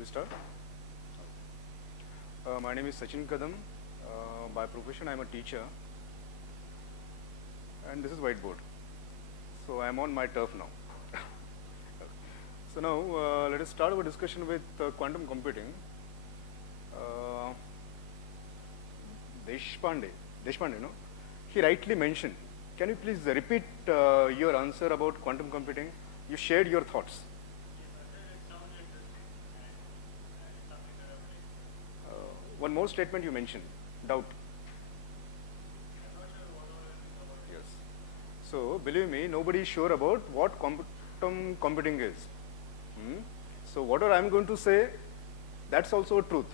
Shall we start? My name is Sachin Kadam. By profession, I'm a teacher. And this is whiteboard. So I'm on my turf now. So now, let us start our discussion with quantum computing. Deshpande, no? He rightly mentioned. Can you please repeat your answer about quantum computing? You shared your thoughts. One more statement you mentioned, doubt. Yes. So, believe me, nobody is sure about what quantum computing is. So, whatever I am going to say, that's also a truth.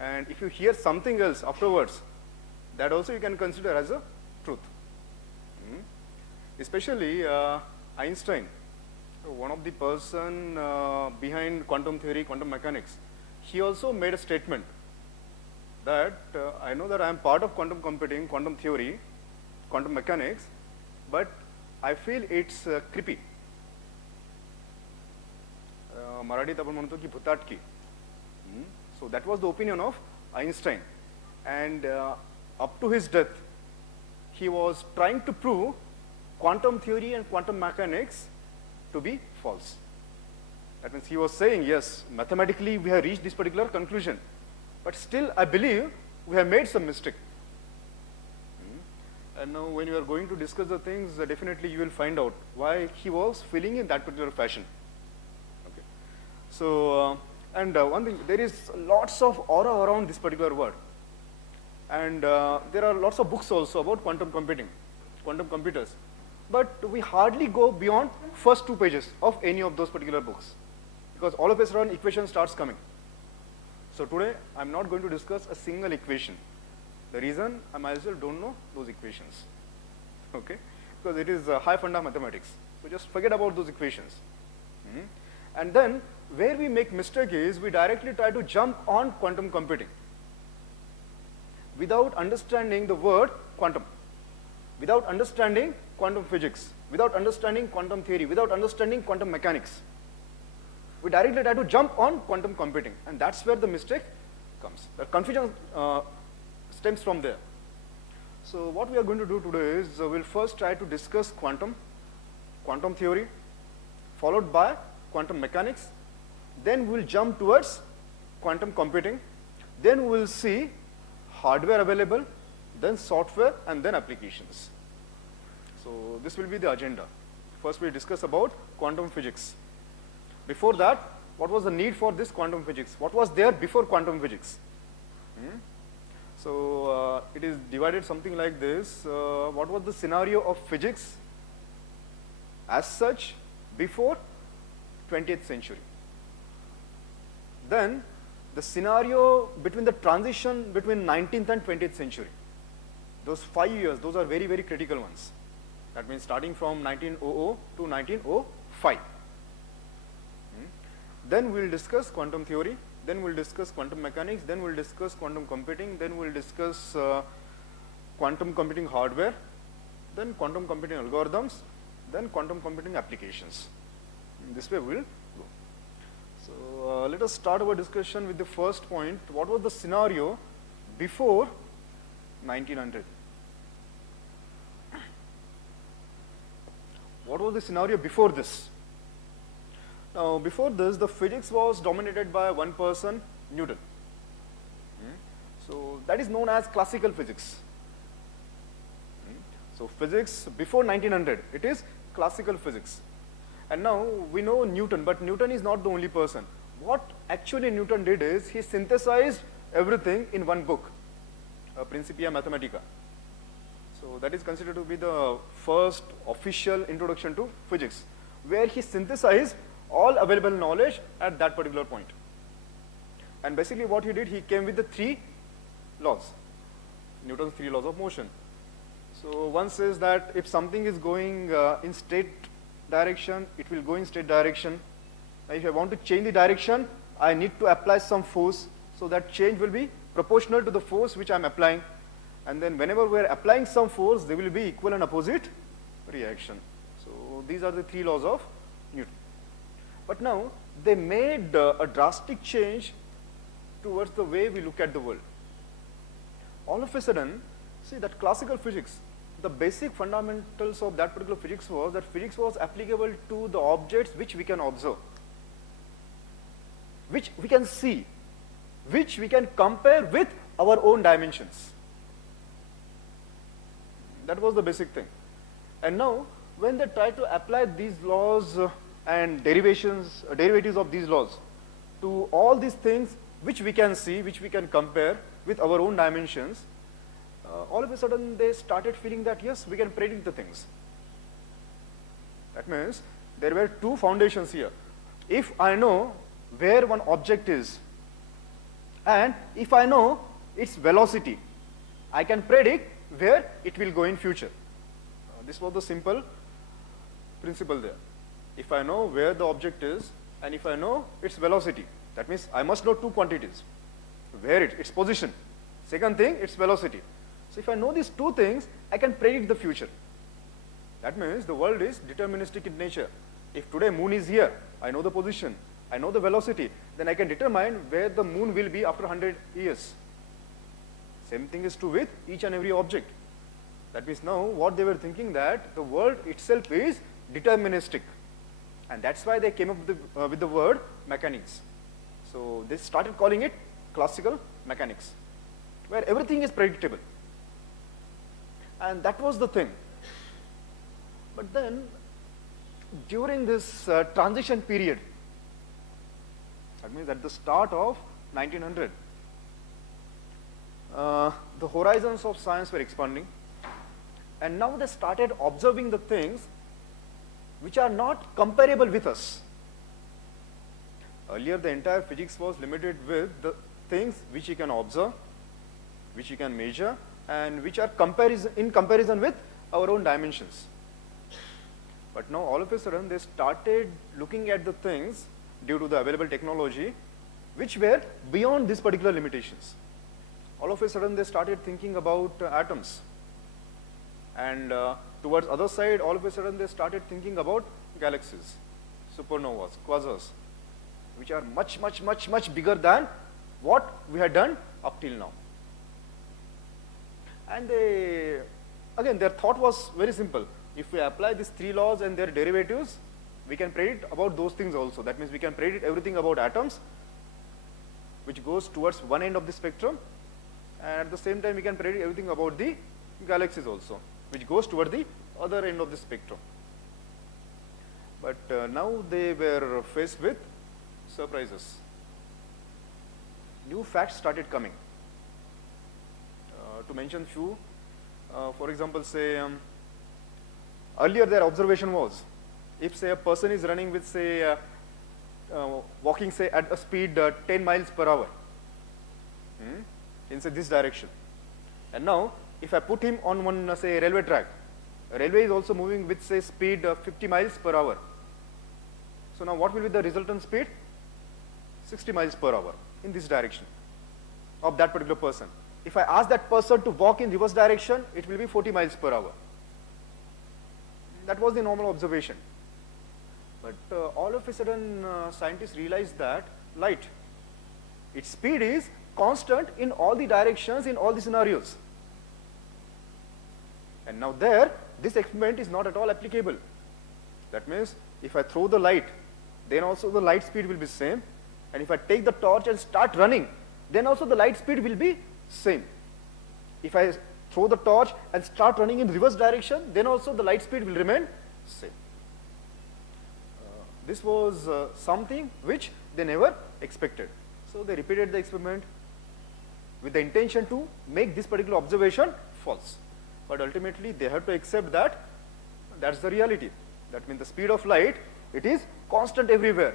And if you hear something else afterwards, that also you can consider as a truth. Especially Einstein, one of the person behind quantum theory, quantum mechanics, he also made a statement that I know that I am part of quantum computing, quantum theory, quantum mechanics, but I feel it's creepy. Marathi आपण म्हणतो की भुताटकी. So that was the opinion of Einstein, and up to his death, he was trying to prove quantum theory and quantum mechanics to be false. That means he was saying, yes, mathematically we have reached this particular conclusion, but still I believe we have made some mistake. And now when you are going to discuss the things, definitely you will find out why he was feeling in that particular fashion. Okay. So, one thing, there is lots of aura around this particular word. And there are lots of books also about quantum computing, quantum computers. But we hardly go beyond first 2 pages of any of those particular books, because all of a sudden equation starts coming. So today I'm not going to discuss a single equation. The reason I myself don't know those equations, okay? Because it is high funda mathematics. So just forget about those equations. And then where we make mistake is we directly try to jump on quantum computing without understanding the word quantum, without understanding quantum physics, without understanding quantum theory, without understanding quantum mechanics. We directly try to jump on quantum computing, and that's where the mistake comes. The confusion stems from there. So what we are going to do today is we'll first try to discuss quantum theory, followed by quantum mechanics. Then we'll jump towards quantum computing. Then we'll see hardware available, then software, and then applications. So this will be the agenda. First we'll discuss about quantum physics. Before that, what was the need for this quantum physics? What was there before quantum physics? So it is divided something like this. What was the scenario of physics as such before 20th century? Then the scenario between the transition between 19th and 20th century. Those 5 years, those are very, very critical ones. That means starting from 1900 to 1905. Then we'll discuss quantum theory, then we'll discuss quantum mechanics, then we'll discuss quantum computing, then we'll discuss quantum computing hardware, then quantum computing algorithms, then quantum computing applications. In this way we'll go. So let us start our discussion with the first point. What was the scenario before 1900? What was the scenario before this? Now, before this, the physics was dominated by one person, Newton. So that is known as classical physics. So physics before 1900, it is classical physics. And now we know Newton, but Newton is not the only person. What actually Newton did is he synthesized everything in one book, Principia Mathematica. So that is considered to be the first official introduction to physics, where he synthesized all available knowledge at that particular point. And basically what he did, he came with the 3 laws, Newton's 3 laws of motion. So one says that if something is going in straight direction, it will go in straight direction. Now if I want to change the direction, I need to apply some force, so that change will be proportional to the force which I am applying. And then whenever we are applying some force, there will be equal and opposite reaction. So these are the 3 laws of Newton. But now, they made a drastic change towards the way we look at the world. All of a sudden, see that classical physics, the basic fundamentals of that particular physics was that physics was applicable to the objects which we can observe, which we can see, which we can compare with our own dimensions. That was the basic thing. And now, when they try to apply these laws and derivatives of these laws to all these things which we can see, which we can compare with our own dimensions, all of a sudden they started feeling that yes, we can predict the things. That means there were two foundations here. If I know where one object is, and if I know its velocity, I can predict where it will go in future. This was the simple principle there. If I know where the object is, and if I know its velocity, that means I must know two quantities. Where its position. Second thing, its velocity. So if I know these two things, I can predict the future. That means the world is deterministic in nature. If today moon is here, I know the position, I know the velocity, then I can determine where the moon will be after 100 years. Same thing is true with each and every object. That means now what they were thinking that the world itself is deterministic. And that's why they came up with the word mechanics. So they started calling it classical mechanics, where everything is predictable. And that was the thing. But then, during this transition period, that means at the start of 1900, the horizons of science were expanding, and now they started observing the things which are not comparable with us. Earlier, the entire physics was limited with the things which you can observe, which you can measure, and which are in comparison with our own dimensions. But now, all of a sudden, they started looking at the things due to the available technology, which were beyond these particular limitations. All of a sudden, they started thinking about atoms. And towards other side, all of a sudden, they started thinking about galaxies, supernovas, quasars, which are much, much, much, much bigger than what we had done up till now. And again, their thought was very simple. If we apply these three laws and their derivatives, we can predict about those things also. That means we can predict everything about atoms, which goes towards one end of the spectrum, and at the same time we can predict everything about the galaxies also, which goes toward the other end of the spectrum. But now they were faced with surprises. New facts started coming. To mention few, for example, say, earlier their observation was, if say a person is running with say, walking say at a speed 10 miles per hour, in say this direction, and now if I put him on one say railway track, railway is also moving with say speed 50 miles per hour. So now what will be the resultant speed? 60 miles per hour in this direction of that particular person. If I ask that person to walk in reverse direction, it will be 40 miles per hour. That was the normal observation. But all of a sudden, scientists realized that light, its speed is constant in all the directions, in all the scenarios. And now there, this experiment is not at all applicable. That means, if I throw the light, then also the light speed will be same. And if I take the torch and start running, then also the light speed will be same. If I throw the torch and start running in reverse direction, then also the light speed will remain same. This was something which they never expected. So they repeated the experiment with the intention to make this particular observation false. But ultimately they have to accept that that's the reality. That means the speed of light, it is constant everywhere.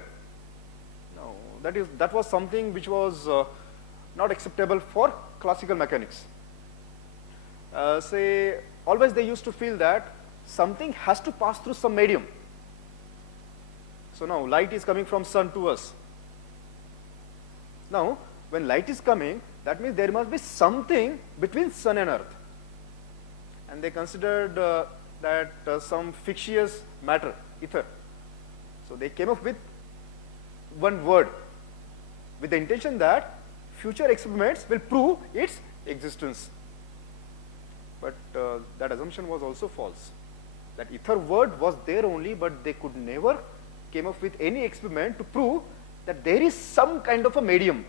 Now that was something which was not acceptable for classical mechanics. Say, always they used to feel that something has to pass through some medium. So now light is coming from sun to us. Now, when light is coming, that means there must be something between sun and earth. And they considered that some fictitious matter, ether. So they came up with one word with the intention that future experiments will prove its existence. But that assumption was also false. That ether word was there only, but they could never came up with any experiment to prove that there is some kind of a medium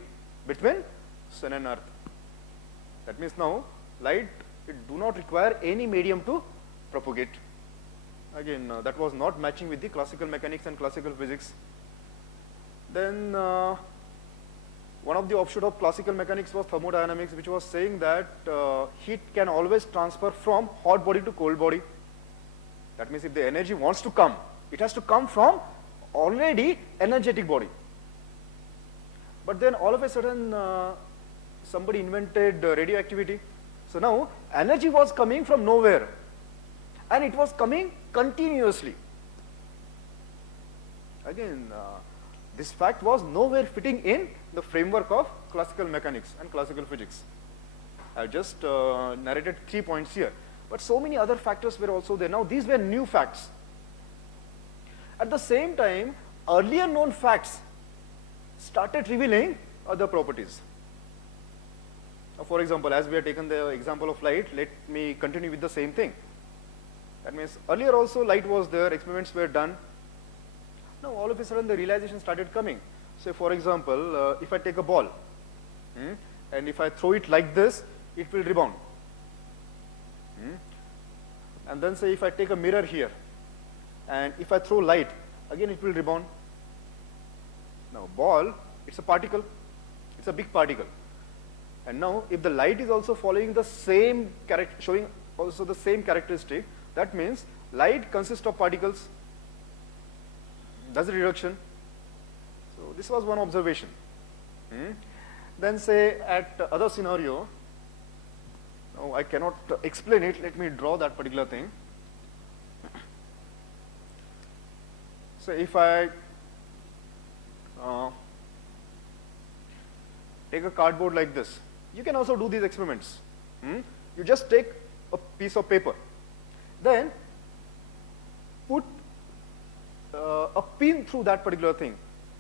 between sun and earth. That means now light, it do not require any medium to propagate. Again, that was not matching with the classical mechanics and classical physics. Then one of the offshoot of classical mechanics was thermodynamics, which was saying that heat can always transfer from hot body to cold body. That means if the energy wants to come, it has to come from already energetic body. But then all of a sudden, somebody invented radioactivity. So now energy was coming from nowhere, and it was coming continuously. Again, this fact was nowhere fitting in the framework of classical mechanics and classical physics. I have just narrated 3 points here, but so many other factors were also there. Now these were new facts. At the same time, earlier known facts started revealing other properties. For example, as we have taken the example of light, let me continue with the same thing. That means earlier also light was there, experiments were done. Now all of a sudden the realization started coming. Say for example, if I take a ball, and if I throw it like this, it will rebound. And then say if I take a mirror here, and if I throw light, again it will rebound. Now ball, it's a particle, it's a big particle. And now if the light is also following the same showing also the same characteristic, that means light consists of particles. That's the reduction. So this was one observation. Then say at other scenario, now I cannot explain it, let me draw that particular thing. So if I take a cardboard like this, you can also do these experiments. You just take a piece of paper, then put a pin through that particular thing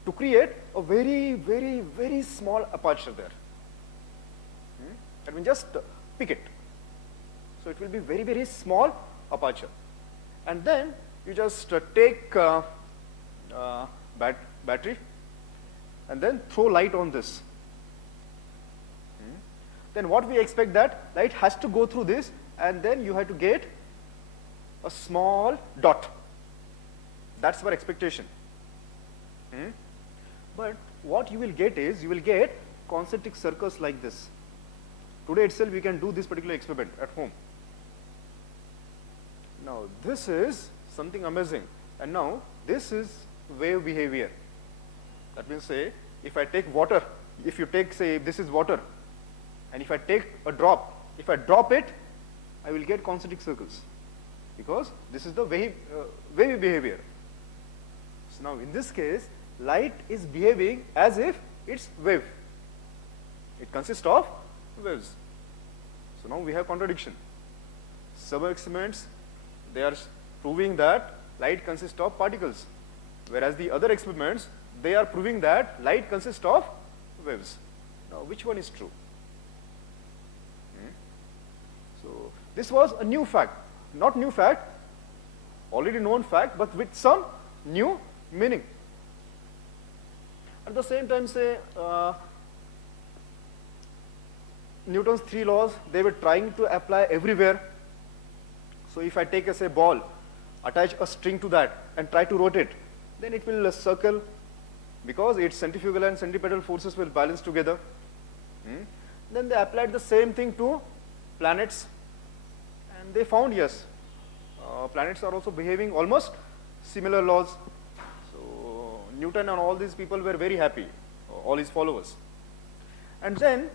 to create a very, very, very small aperture there. I mean, just pick it. So it will be very, very small aperture. And then you just take battery and then throw light on this. Then what we expect that light has to go through this, and then you have to get a small dot. That's our expectation. But what you will get is, you will get concentric circles like this. Today itself we can do this particular experiment at home. Now this is something amazing. And now this is wave behavior. That means say, if I take water, if you take say this is water, and if I take a drop, if I drop it, I will get concentric circles, because this is the wavy behavior. So now in this case, light is behaving as if it's wave. It consists of waves. So now we have contradiction. Some experiments, they are proving that light consists of particles, whereas the other experiments, they are proving that light consists of waves. Now which one is true? So this was a new fact, not new fact, already known fact, but with some new meaning. At the same time, say Newton's 3 laws, they were trying to apply everywhere. So if I take a ball, attach a string to that and try to rotate, then it will circle, because its centrifugal and centripetal forces will balance together. Then they applied the same thing to planets, and they found yes, planets are also behaving almost similar laws. So Newton and all these people were very happy, all his followers. And then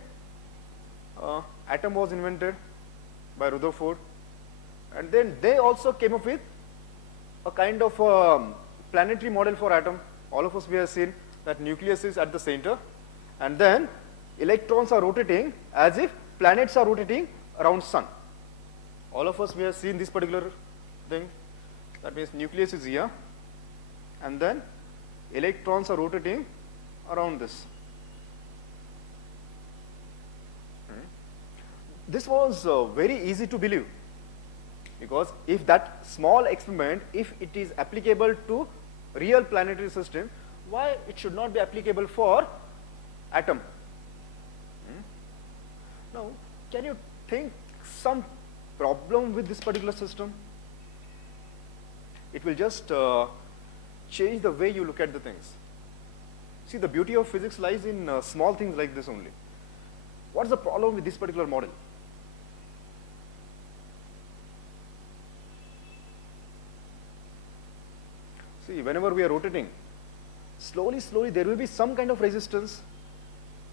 atom was invented by Rutherford, and then they also came up with a kind of planetary model for atom. All of us we have seen that nucleus is at the center, and then electrons are rotating as if planets are rotating around sun. All of us we have seen this particular thing. That means nucleus is here, and then electrons are rotating around this. This was very easy to believe, because if that small experiment, if it is applicable to real planetary system, why it should not be applicable for atom? Now, can you think some problem with this particular system? It will just change the way you look at the things. See, the beauty of physics lies in small things like this only. What's the problem with this particular model? See, whenever we are rotating, slowly, slowly there will be some kind of resistance.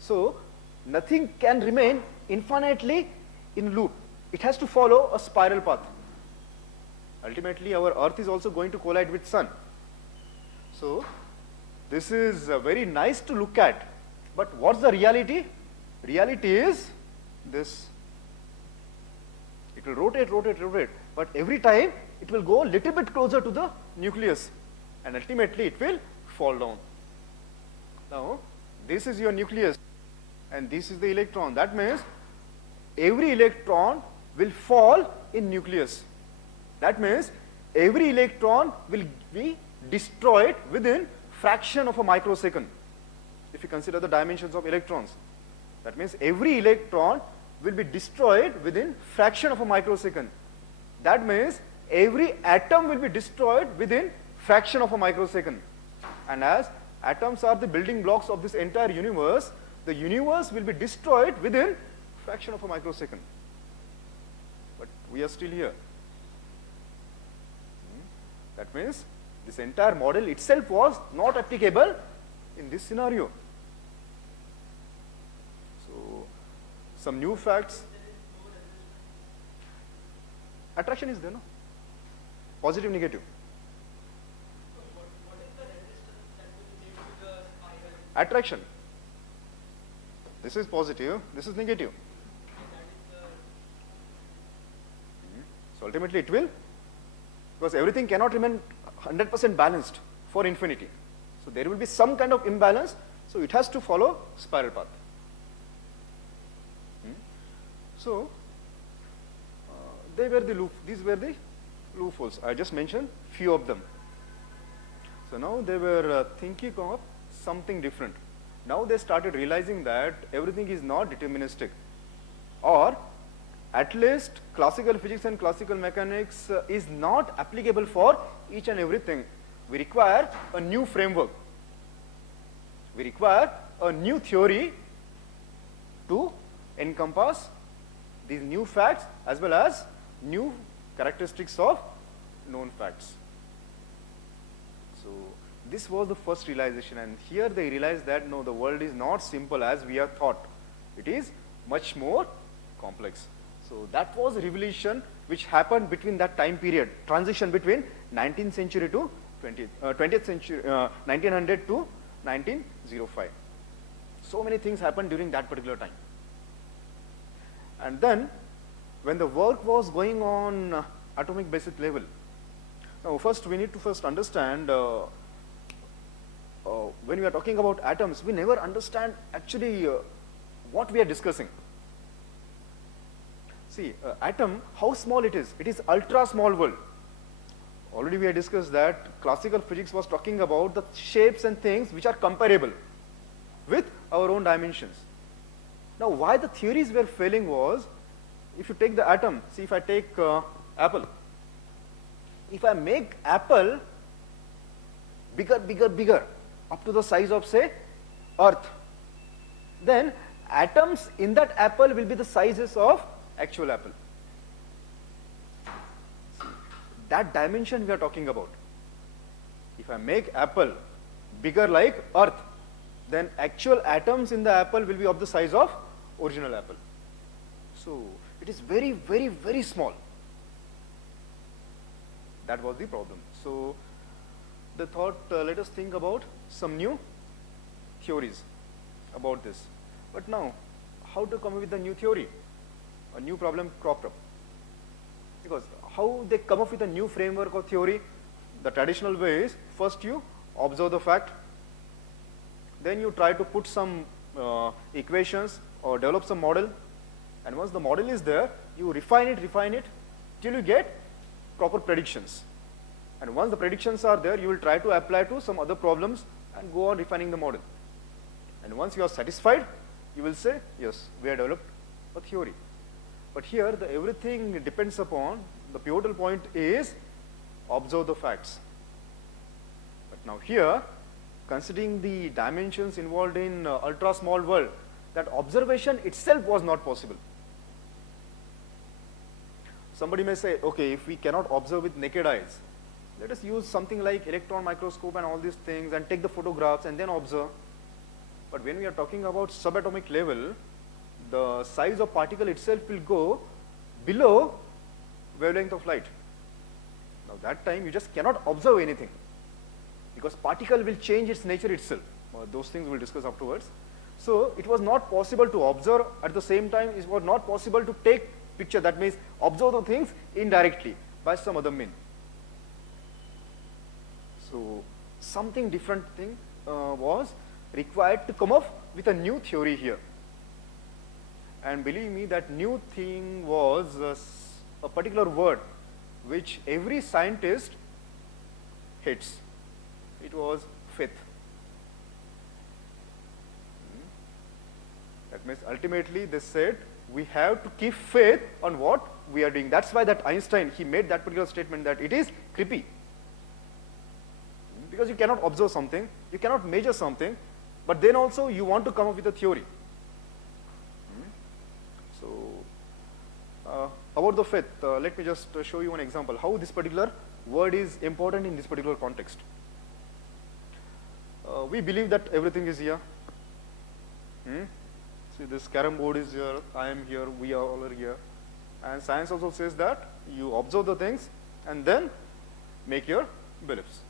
So, nothing can remain infinitely in loop. It has to follow a spiral path. Ultimately, our Earth is also going to collide with Sun. So, this is very nice to look at. But what's the reality? Reality is this. It will rotate, rotate, rotate. But every time, it will go a little bit closer to the nucleus. And ultimately, it will fall down. Now, this is your nucleus. And this is the electron. That means, every electron will fall in nucleus. That means, every electron will be destroyed within fraction of a microsecond. If you consider the dimensions of electrons. That means, every electron will be destroyed within fraction of a microsecond. That means, every atom will be destroyed within fraction of a microsecond. And as atoms are the building blocks of this entire universe, the universe will be destroyed within fraction of a microsecond. But we are still here. That means this entire model itself was not applicable in this scenario. So, some new facts. Attraction is there, no? Positive, negative. Attraction. This is positive, this is negative. So ultimately it will, because everything cannot remain 100% balanced for infinity. So there will be some kind of imbalance, so it has to follow spiral path. So they were the loop, these were the loopholes. I just mentioned few of them. So now they were thinking of something different. Now they started realizing that everything is not deterministic, or at least classical physics and classical mechanics is not applicable for each and everything. We require a new framework. We require a new theory to encompass these new facts as well as new characteristics of known facts. So this was the first realization, and here they realized that no, the world is not simple as we have thought. It is much more complex. So that was a revolution which happened between that time period, transition between 19th century to 20th century, 1900 to 1905. So many things happened during that particular time. And then, when the work was going on atomic basic level, now first we need to first understand when we are talking about atoms, we never understand actually what we are discussing. See, atom, how small it is? It is ultra small world. Already we had discussed that classical physics was talking about the shapes and things which are comparable with our own dimensions. Now, why the theories were failing was, if you take the atom, see if I take apple. If I make apple bigger, bigger, bigger, up to the size of, say, earth, then atoms in that apple will be the sizes of actual apple. That dimension we are talking about. If I make apple bigger like earth, then actual atoms in the apple will be of the size of original apple. So it is very, very, very small. That was the problem. So they thought, let us think about some new theories about this. But now, how to come up with a new theory? A new problem cropped up. Because how they come up with a new framework or theory? The traditional way is, first you observe the fact, Then you try to put some equations or develop some model. And once the model is there, you refine it till you get proper predictions. And once the predictions are there, you will try to apply to some other problems and go on refining the model. And once you are satisfied, you will say, yes, we have developed a theory. But here, everything depends upon, the pivotal point is observe the facts. But now here, considering the dimensions involved in ultra small world, that observation itself was not possible. Somebody may say, okay, if we cannot observe with naked eyes, let us use something like electron microscope and all these things and take the photographs and then observe. But when we are talking about subatomic level, the size of particle itself will go below wavelength of light. Now that time you just cannot observe anything because particle will change its nature itself. Those things we'll discuss afterwards. So it was not possible to observe, at the same time it was not possible to take picture, that means observe the things indirectly by some other mean. So something different thing was required to come up with a new theory here. And believe me, that new thing was a particular word which every scientist hates. It was faith. That means ultimately they said we have to keep faith on what we are doing. That's why that Einstein, he made that particular statement that it is creepy. Because you cannot observe something, you cannot measure something, but then also you want to come up with a theory. So, about the faith, let me just show you an example, how this particular word is important in this particular context. We believe that everything is here. See, this carom board is here, I am here, we are all here. And science also says that you observe the things and then make your beliefs.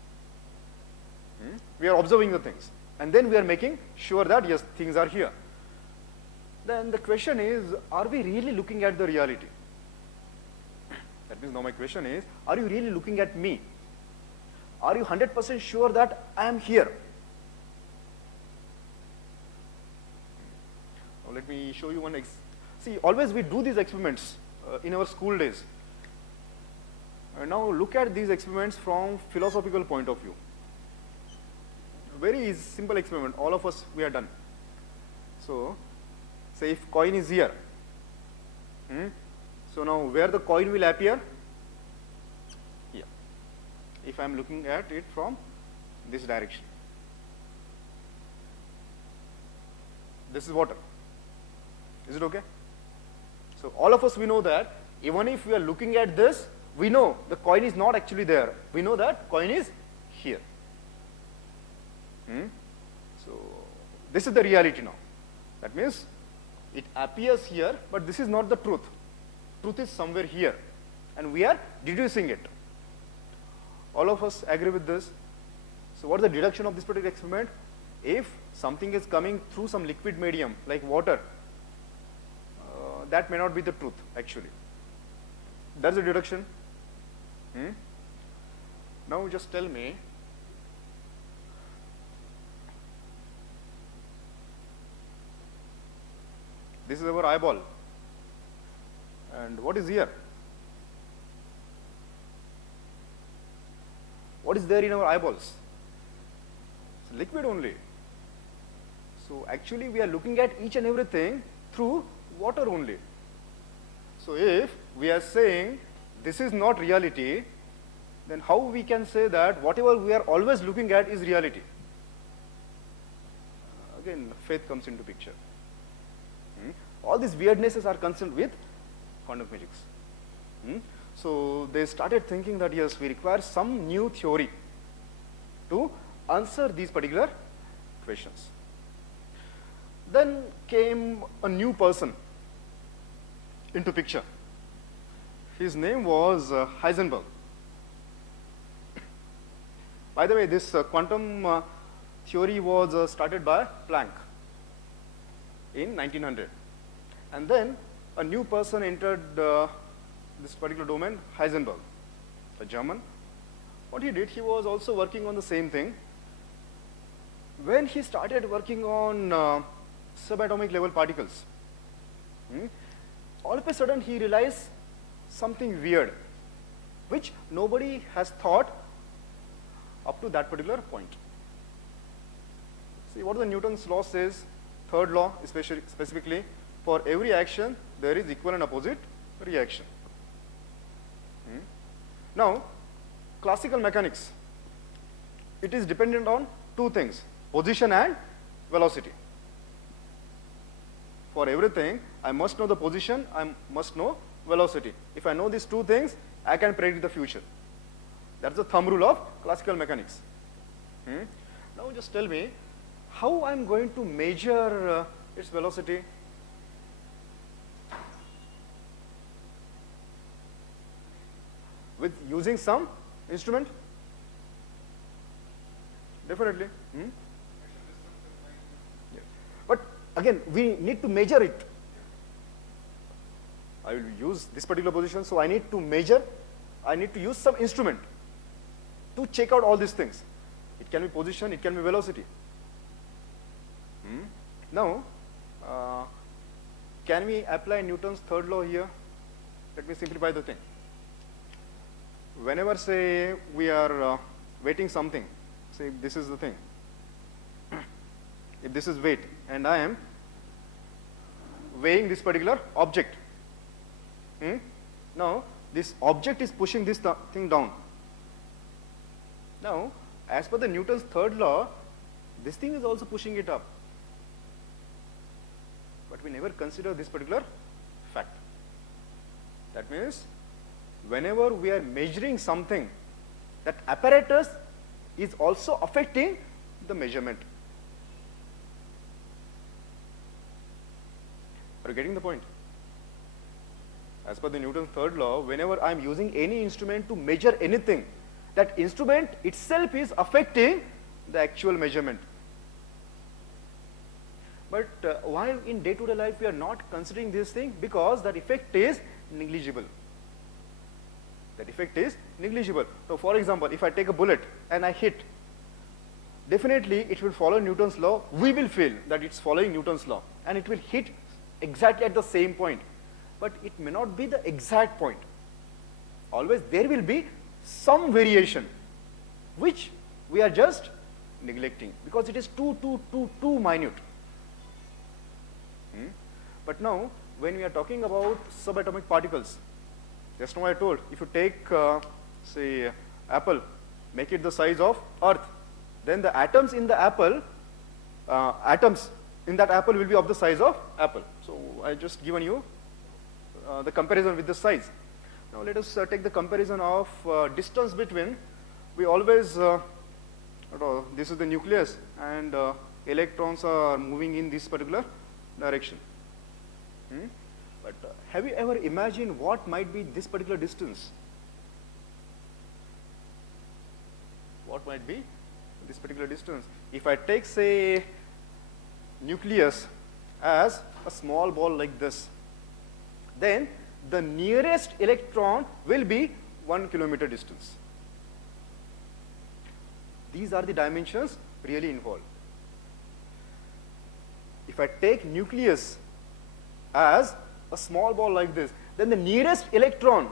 We are observing the things and then we are making sure that yes, things are here. Then the question is, are we really looking at the reality? That means now my question is, are you really looking at me? Are you 100% sure that I am here? Now let me show you one. See, always we do these experiments in our school days. Now look at these experiments from philosophical point of view. Very simple experiment, all of us we are done. So, say if coin is here, so now where the coin will appear? Here. If I am looking at it from this direction. This is water. Is it okay? So all of us we know that even if we are looking at this, we know the coin is not actually there. We know that coin is here. So this is the reality now. That means it appears here, but this is not the truth. Truth is somewhere here, and we are deducing it. All of us agree with this. So what is the deduction of this particular experiment? If something is coming through some liquid medium like water, that may not be the truth actually. That's the deduction. Now just tell me, this is our eyeball. And what is here? What is there in our eyeballs? It's liquid only. So actually we are looking at each and everything through water only. So if we are saying this is not reality, then how we can say that whatever we are always looking at is reality? Again, faith comes into picture. All these weirdnesses are concerned with quantum physics. So they started thinking that yes, we require some new theory to answer these particular questions. Then came a new person into picture. His name was Heisenberg. By the way, this quantum theory was started by Planck in 1900. And then a new person entered this particular domain, Heisenberg, a German. What he did, he was also working on the same thing, when he started working on subatomic level particles, hmm, all of a sudden he realized something weird, which nobody has thought up to that particular point. See what the Newton's law says, third law especially, specifically, for every action there is equal and opposite reaction. Now, classical mechanics, it is dependent on two things, position and velocity. For everything, I must know the position, I must know velocity. If I know these two things, I can predict the future. That's the thumb rule of classical mechanics. Now just tell me, how I'm going to measure its velocity? With using some instrument? Definitely. Yeah. But again, we need to measure it. I will use this particular position, so I need to measure, I need to use some instrument to check out all these things. It can be position, it can be velocity. Now, can we apply Newton's third law here? Let me simplify the thing. Whenever, say, we are weighting something, say this is the thing. If this is weight and I am weighing this particular object, now this object is pushing this thing down. Now, as per the Newton's third law, this thing is also pushing it up. But we never consider this particular fact. That means, whenever we are measuring something, that apparatus is also affecting the measurement. Are you getting the point? As per the Newton's third law, whenever I am using any instrument to measure anything, that instrument itself is affecting the actual measurement. But why in day-to-day life we are not considering this thing? Because that effect is negligible. That effect is negligible. So for example, if I take a bullet and I hit, definitely it will follow Newton's law. We will feel that it's following Newton's law and it will hit exactly at the same point. But it may not be the exact point. Always there will be some variation which we are just neglecting because it is too minute. But now when we are talking about subatomic particles, just now I told, if you take say apple, make it the size of earth, then the atoms in the apple, atoms in that apple will be of the size of apple. So I just given you the comparison with the size. Now let us take the comparison of distance between, we always, this is the nucleus and electrons are moving in this particular direction. But have you ever imagined what might be this particular distance? What might be this particular distance? If I take, say, nucleus as a small ball like this, then the nearest electron will be 1 kilometer distance. These are the dimensions really involved. If I take nucleus as a small ball like this, then the nearest electron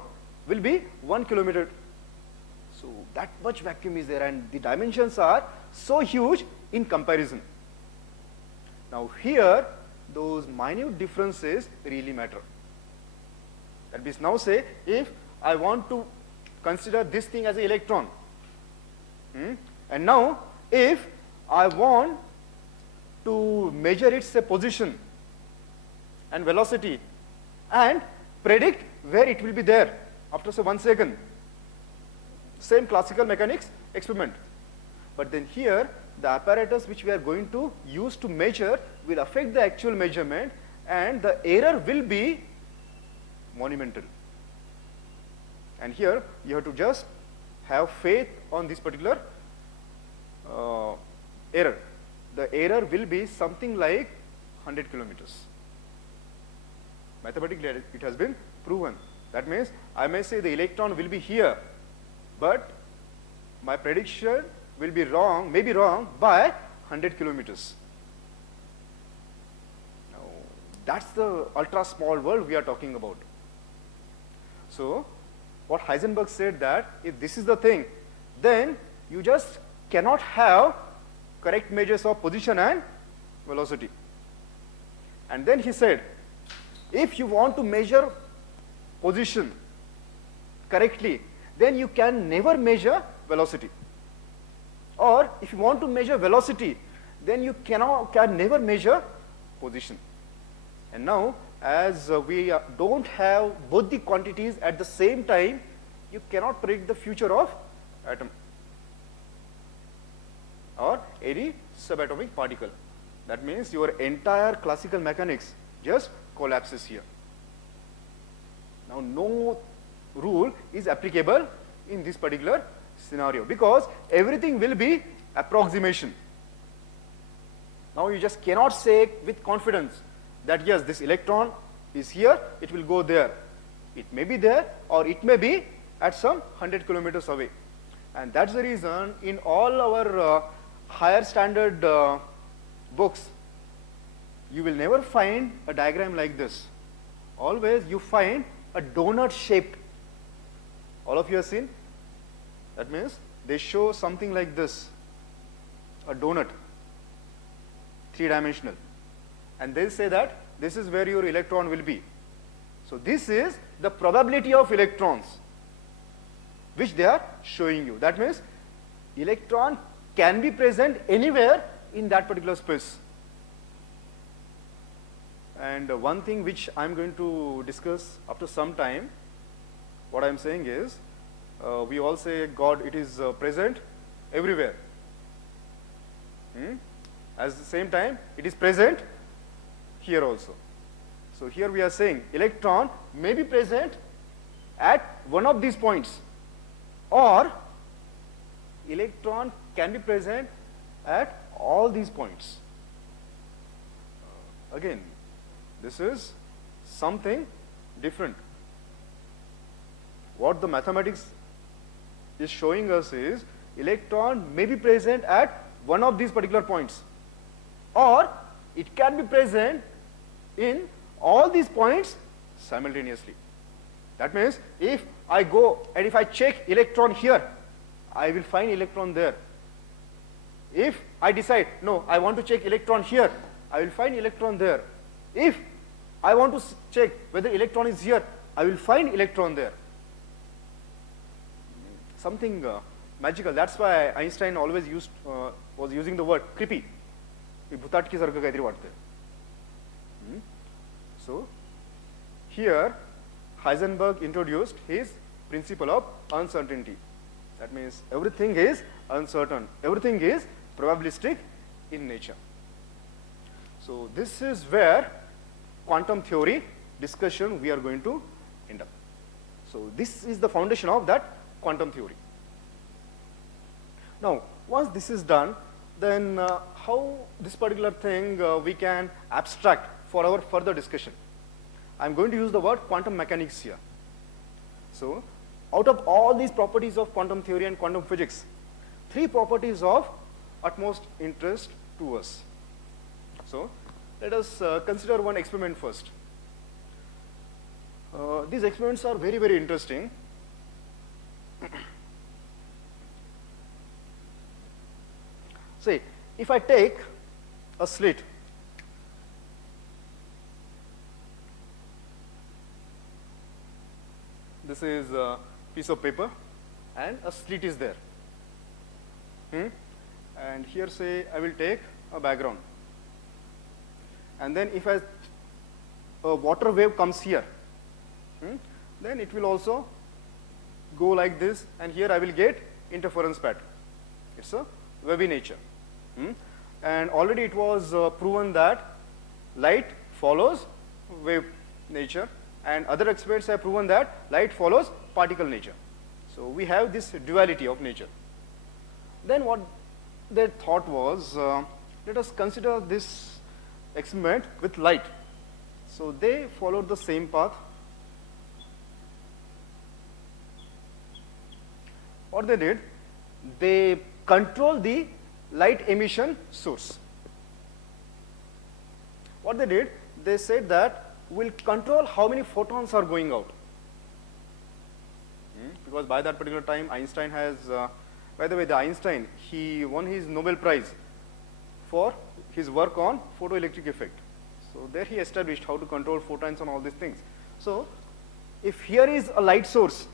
will be 1 kilometer. So that much vacuum is there and the dimensions are so huge in comparison. Now here, those minute differences really matter. That means now say, if I want to consider this thing as an electron, and now if I want to measure its position and velocity and predict where it will be there after say 1 second, same classical mechanics experiment. But then here, the apparatus which we are going to use to measure will affect the actual measurement and the error will be monumental. And here, you have to just have faith on this particular error. The error will be something like 100 kilometers. Mathematically, it has been proven. That means, I may say the electron will be here, but my prediction will be wrong, may be wrong by 100 kilometers. Now, that's the ultra small world we are talking about. So, what Heisenberg said that if this is the thing, then you just cannot have correct measures of position and velocity. And then he said, if you want to measure position correctly, then you can never measure velocity. Or if you want to measure velocity, then you can never measure position. And now, as we don't have both the quantities at the same time, you cannot predict the future of atom or any subatomic particle. That means your entire classical mechanics just collapses here. Now, no rule is applicable in this particular scenario because everything will be approximation. Now, you just cannot say with confidence that yes, this electron is here, it will go there. It may be there or it may be at some 100 kilometers away. And that's the reason in all our higher standard books, you will never find a diagram like this. Always you find a donut shaped. All of you have seen? That means they show something like this, a donut, three-dimensional. And they say that this is where your electron will be. So this is the probability of electrons which they are showing you. That means electron can be present anywhere in that particular space. And one thing which I'm going to discuss after some time, what I'm saying is, we all say God, it is present everywhere. At the same time, it is present here also. So here we are saying electron may be present at one of these points, or electron can be present at all these points. Again, this is something different. What the mathematics is showing us is electron may be present at one of these particular points, or it can be present in all these points simultaneously. That means if I go and if I check electron here, I will find electron there. If I decide, no, I want to check electron here, I will find electron there. If I want to check whether electron is here, I will find electron there. Something magical. That's why Einstein always was using the word creepy. So here Heisenberg introduced his principle of uncertainty. That means everything is uncertain. Everything is probabilistic in nature. So this is where quantum theory discussion we are going to end up. So this is the foundation of that quantum theory. Now, once this is done, then how this particular thing we can abstract for our further discussion. I'm going to use the word quantum mechanics here. So, out of all these properties of quantum theory and quantum physics, 3 properties of utmost interest to us. So, let us consider one experiment first. These experiments are very, very interesting. Say, if I take a slit, this is a piece of paper and a slit is there. And here say I will take a background. And then if a water wave comes here, then it will also go like this, and here I will get interference pattern. It's a wavy nature. And already it was proven that light follows wave nature, and other experts have proven that light follows particle nature. So we have this duality of nature. Then what they thought was, let us consider this experiment with light. So they followed the same path. What they did, they control the light emission source. What they did, they said that we'll control how many photons are going out. Because by that particular time, Einstein has, by the way, the Einstein, he won his Nobel Prize for his work on photoelectric effect. So there he established how to control photons and all these things. So if here is a light source,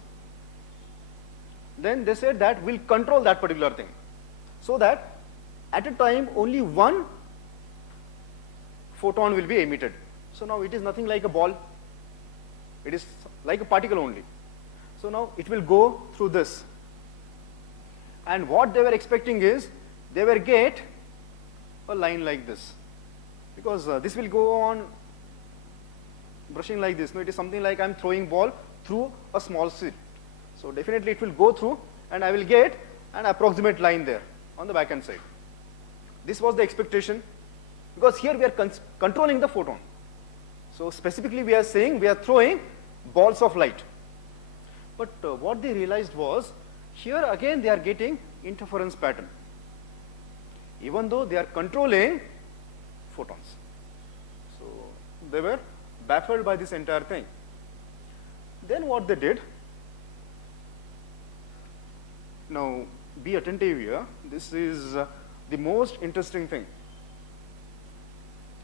then they said that we'll control that particular thing. So that at a time only one photon will be emitted. So now it is nothing like a ball. It is like a particle only. So now it will go through this. And what they were expecting is, they will get a line like this. Because this will go on brushing like this. No, it is something like I'm throwing ball through a small slit. So definitely it will go through and I will get an approximate line there on the back hand side. This was the expectation, because here we are controlling the photon. So specifically we are saying we are throwing balls of light. But what they realized was, here again they are getting interference pattern, even though they are controlling photons. So they were baffled by this entire thing. Then what they did, now be attentive here, this is the most interesting thing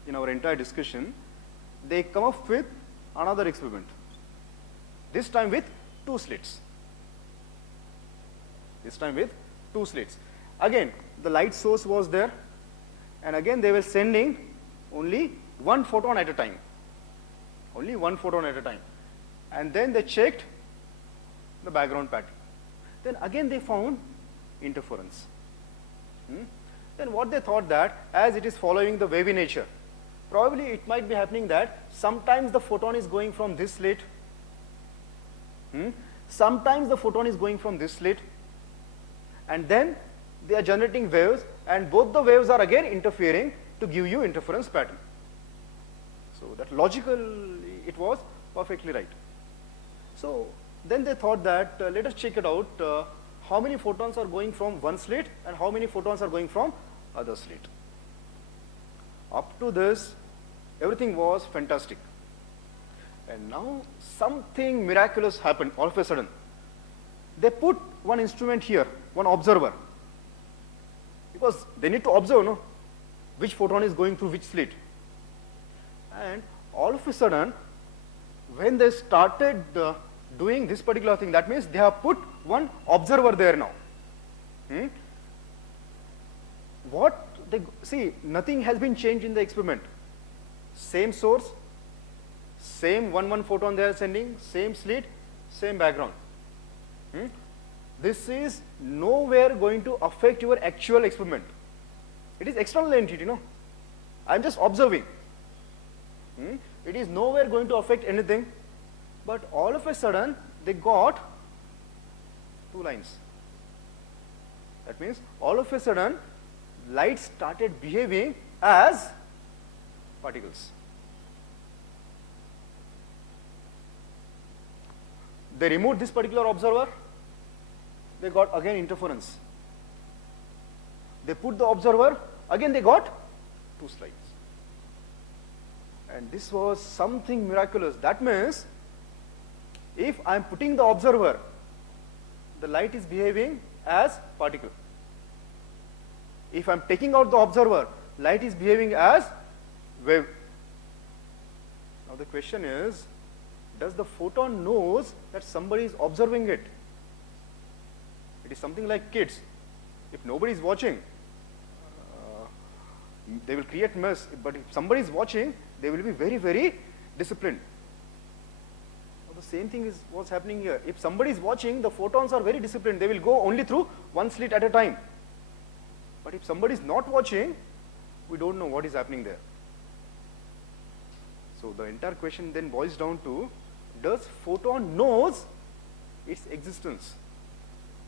in our entire discussion. They come up with another experiment, this time with two slits. This time with two slits. Again, the light source was there, and again they were sending only one photon at a time. Only one photon at a time. And then they checked the background pattern. Then again they found interference. Then what they thought, that as it is following the wavy nature, probably it might be happening that sometimes the photon is going from this slit, sometimes the photon is going from this slit, and then they are generating waves, and both the waves are again interfering to give you interference pattern. So that logical, it was perfectly right. So then they thought that let us check it out, how many photons are going from one slit and how many photons are going from other slit. Up to this, everything was fantastic. And now something miraculous happened all of a sudden. They put one instrument here, one observer, because they need to observe, no, which photon is going through which slit. And all of a sudden, when they started doing this particular thing, that means they have put one observer there now. What they see, nothing has been changed in the experiment. Same source, same one photon they are sending, same slit, same background. This is nowhere going to affect your actual experiment. It is external entity, no? I am just observing. It is nowhere going to affect anything. But all of a sudden, they got two lines. That means all of a sudden, light started behaving as particles. They removed this particular observer, they got again interference. They put the observer, again they got two slides. And this was something miraculous. That means, if I am putting the observer, the light is behaving as particle. If I am taking out the observer, light is behaving as wave. Now the question is, does the photon knows that somebody is observing it? It is something like kids. If nobody is watching, they will create mess. But if somebody is watching, they will be very, very disciplined. Now the same thing is what's happening here. If somebody is watching, the photons are very disciplined. They will go only through one slit at a time. But if somebody is not watching, we don't know what is happening there. So the entire question then boils down to, does photon knows its existence?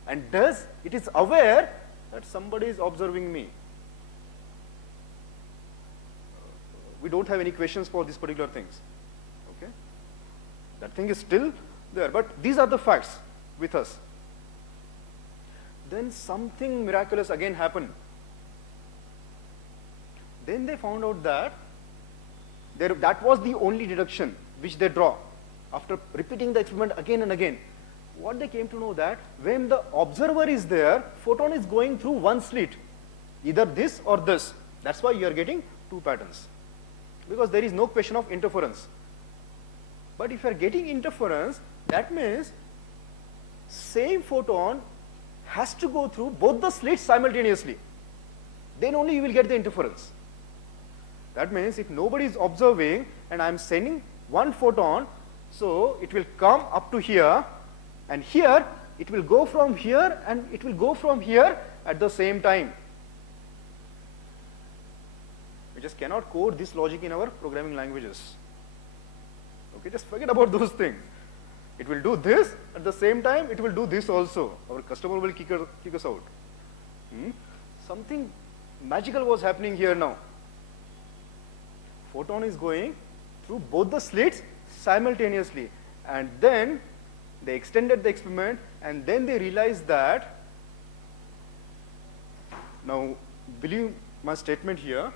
And does it is aware that somebody is observing me? We don't have any questions for these particular things. Okay? That thing is still there, but these are the facts with us. Then something miraculous again happened. Then they found out that that was the only deduction which they draw. After repeating the experiment again and again, what they came to know that when the observer is there, photon is going through one slit, either this or this. That's why you are getting two patterns, because there is no question of interference. But if you are getting interference, that means same photon has to go through both the slits simultaneously. Then only you will get the interference. That means if nobody is observing and I am sending one photon, so it will come up to here, and here it will go from here and it will go from here at the same time. We just cannot code this logic in our programming languages. Okay, just forget about those things. It will do this at the same time, it will do this also. Our customer will kick us out. Something magical was happening here now. Photon is going through both the slits simultaneously, and then they extended the experiment, and then they realized that, now believe my statement here,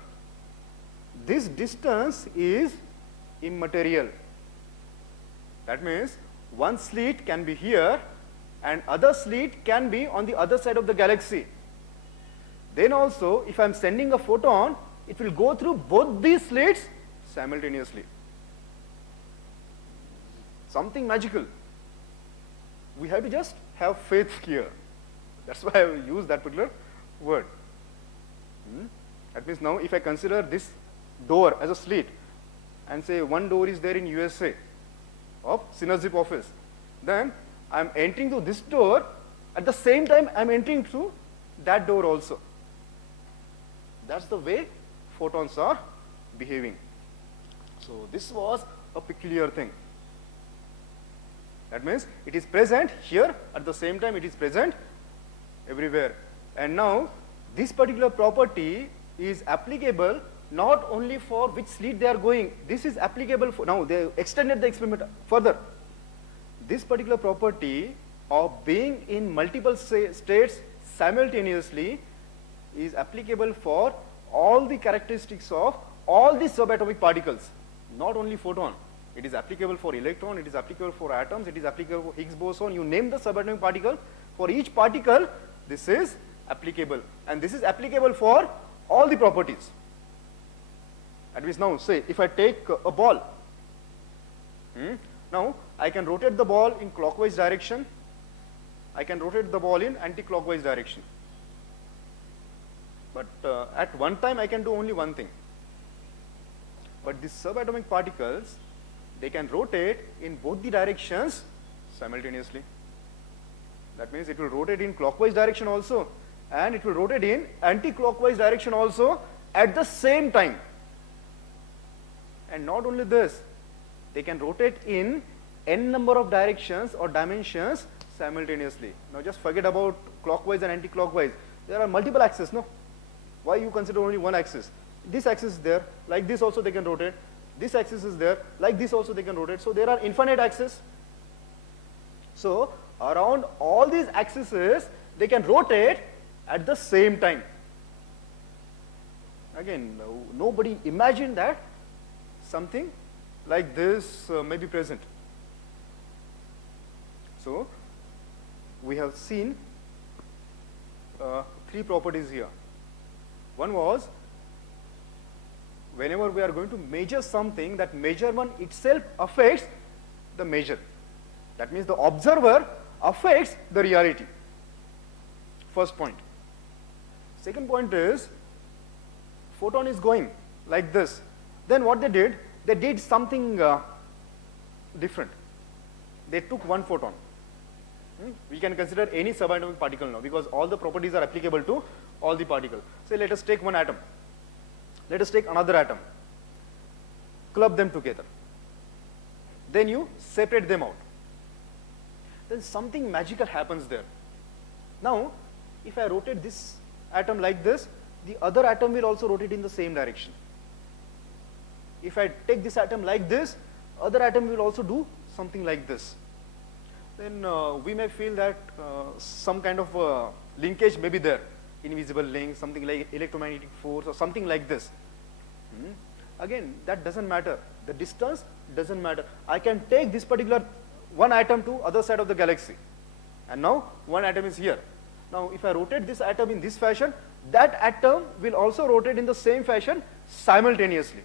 this distance is immaterial. That means one slit can be here and other slit can be on the other side of the galaxy. Then also, if I am sending a photon, it will go through both these slits simultaneously. Something magical. We have to just have faith here. That's why I have used that particular word. That means now if I consider this door as a slit and say one door is there in USA of Synergip office, then I am entering through this door, at the same time I am entering through that door also. That's the way photons are behaving. So this was a peculiar thing. That means it is present here, at the same time it is present everywhere. And now this particular property is applicable not only for which slit they are going. This is applicable for, now they extended the experiment further. This particular property of being in multiple states simultaneously is applicable for all the characteristics of all the subatomic particles, not only photon. It is applicable for electron, it is applicable for atoms, it is applicable for Higgs boson. You name the subatomic particle, for each particle this is applicable, and this is applicable for all the properties. At least now say if I take a ball, now I can rotate the ball in clockwise direction, I can rotate the ball in anti-clockwise direction. But at one time I can do only one thing. But these subatomic particles, they can rotate in both the directions simultaneously. That means it will rotate in clockwise direction also, and it will rotate in anti-clockwise direction also at the same time. And not only this, they can rotate in n number of directions or dimensions simultaneously. Now just forget about clockwise and anti-clockwise. There are multiple axes, no? Why you consider only one axis? This axis is there, like this also they can rotate. This axis is there, like this also they can rotate. So there are infinite axes. So around all these axes, they can rotate at the same time. Again, nobody imagined that something like this may be present. So we have seen three properties here. One was, whenever we are going to measure something, that measurement itself affects the measure. That means the observer affects the reality. First point. Second point is, photon is going like this. Then what they did something different. They took one photon. We can consider any subatomic particle now, because all the properties are applicable to all the particles. Say let us take one atom. Let us take another atom. Club them together. Then you separate them out. Then something magical happens there. Now, if I rotate this atom like this, the other atom will also rotate in the same direction. If I take this atom like this, other atom will also do something like this. Then we may feel that some kind of linkage may be there, invisible link, something like electromagnetic force or something like this. Hmm? Again, that doesn't matter. The distance doesn't matter. I can take this particular one atom to other side of the galaxy. And now one atom is here. Now if I rotate this atom in this fashion, that atom will also rotate in the same fashion simultaneously.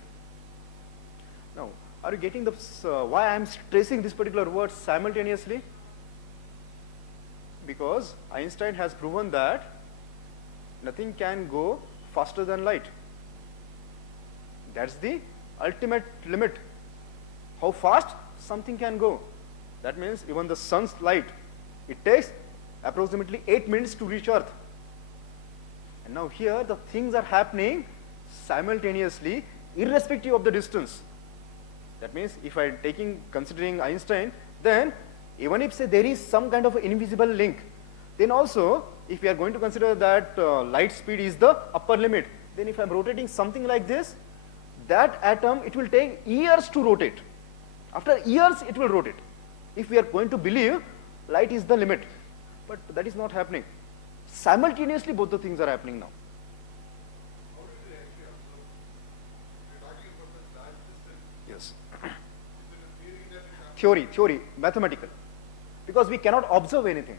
Now, are you getting why I am stressing this particular word simultaneously? Because Einstein has proven that nothing can go faster than light. That's the ultimate limit. How fast something can go. That means even the sun's light, it takes approximately 8 minutes to reach Earth. And now here the things are happening simultaneously irrespective of the distance. That means if I am considering Einstein, then even if say there is some kind of invisible link, then also if we are going to consider that light speed is the upper limit, then if I am rotating something like this, that atom, it will take years to rotate. After years it will rotate. If we are going to believe light is the limit, but that is not happening. Simultaneously both the things are happening now. Yes. Theory, mathematical. Because we cannot observe anything.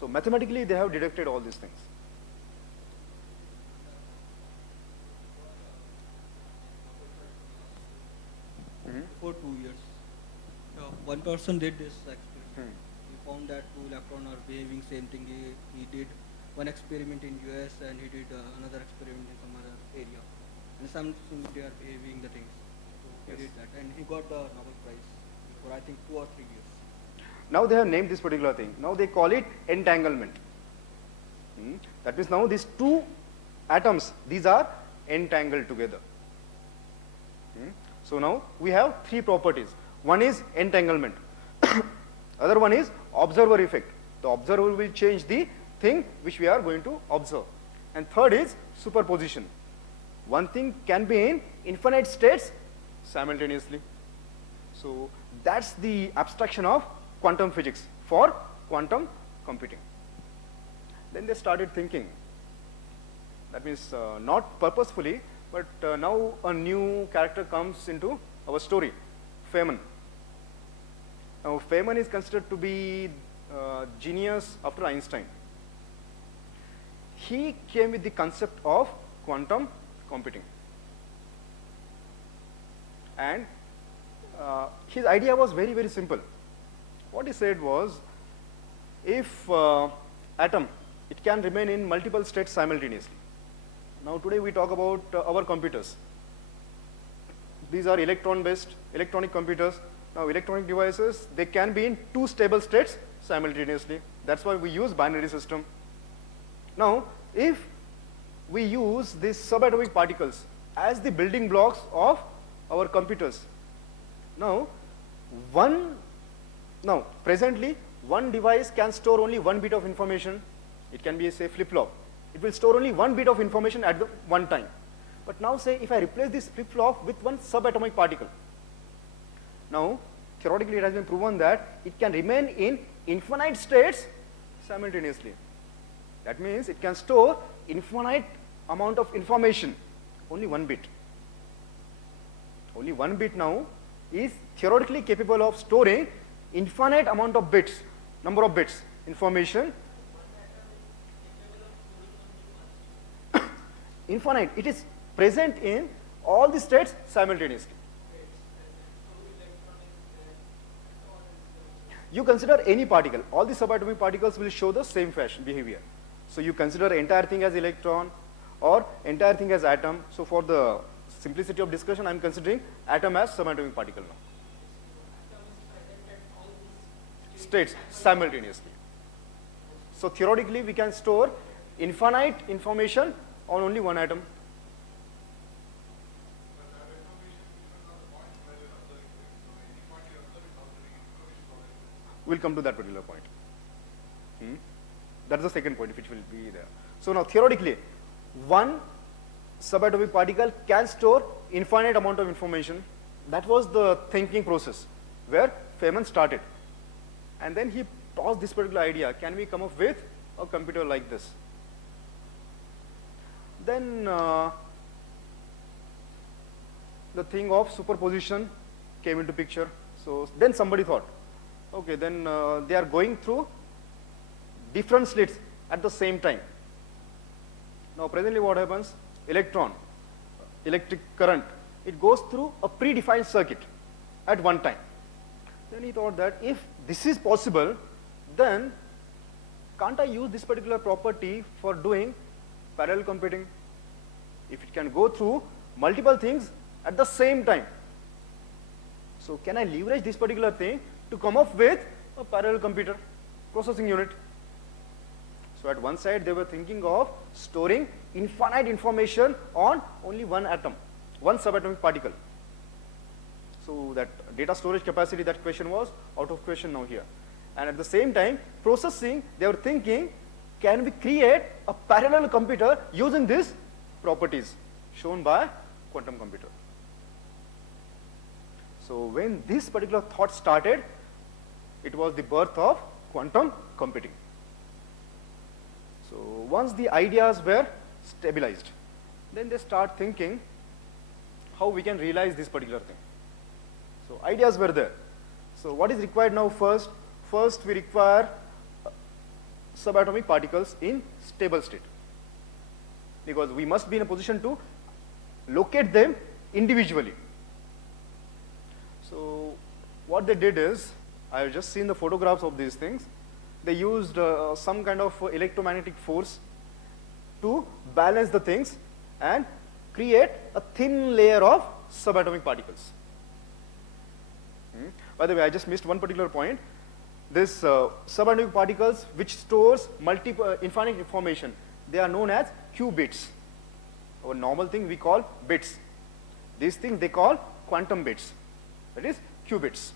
So mathematically they have deducted all these things. For 2 years. One person did this experiment. He found that two electrons are behaving same thing. He did one experiment in US and he did another experiment in some other area. And some they are behaving the things. So he did that and he got the Nobel Prize for I think 2 or 3 years. Now they have named this particular thing. Now they call it entanglement. That means now these two atoms, these are entangled together. So now we have three properties. One is entanglement. Other one is observer effect. The observer will change the thing which we are going to observe. And third is superposition. One thing can be in infinite states simultaneously. So that's the abstraction of quantum physics for quantum computing. Then they started thinking. That means not purposefully, but now a new character comes into our story, Feynman. Now Feynman is considered to be genius after Einstein. He came with the concept of quantum computing. And his idea was very, very simple. What he said was, if atom, it can remain in multiple states simultaneously. Now today we talk about our computers. These are electron-based, electronic computers. Now electronic devices, they can be in two stable states simultaneously. That's why we use binary system. Now, if we use these subatomic particles as the building blocks of our computers, now presently one device can store only one bit of information. It can be, say, flip-flop. It will store only one bit of information at the one time. But now say if I replace this flip-flop with one subatomic particle, now theoretically it has been proven that it can remain in infinite states simultaneously. That means it can store infinite amount of information, only one bit. Only one bit now is theoretically capable of storing infinite amount of bits, number of bits, information. Infinite, it is present in all the states simultaneously. You consider any particle, all the subatomic particles will show the same fashion behavior. So you consider entire thing as electron or entire thing as atom. So for the simplicity of discussion, I am considering atom as subatomic particle now. States simultaneously. So theoretically we can store infinite information on only one atom. We'll come to that particular point. That's the second point which will be there. So now theoretically, one subatomic particle can store infinite amount of information. That was the thinking process where Feynman started. And then he tossed this particular idea, can we come up with a computer like this? Then the thing of superposition came into picture. So then somebody thought, okay, then they are going through different slits at the same time. Now presently what happens? Electron, electric current, it goes through a predefined circuit at one time. Then he thought that if this is possible, then can't I use this particular property for doing parallel computing? If it can go through multiple things at the same time. So can I leverage this particular thing to come up with a parallel computer processing unit? So at one side they were thinking of storing infinite information on only one atom, one subatomic particle. So that data storage capacity, that question was out of question now here. And at the same time, processing, they were thinking, can we create a parallel computer using these properties shown by quantum computer? So when this particular thought started, it was the birth of quantum computing. So once the ideas were stabilized, then they start thinking how we can realize this particular thing. So ideas were there. So what is required now first? First we require subatomic particles in stable state, because we must be in a position to locate them individually. So what they did is, I have just seen the photographs of these things. They used some kind of electromagnetic force to balance the things and create a thin layer of subatomic particles. By the way, I just missed one particular point. This subatomic particles which stores infinite information, they are known as qubits. Our normal thing we call bits. These things they call quantum bits, that is qubits.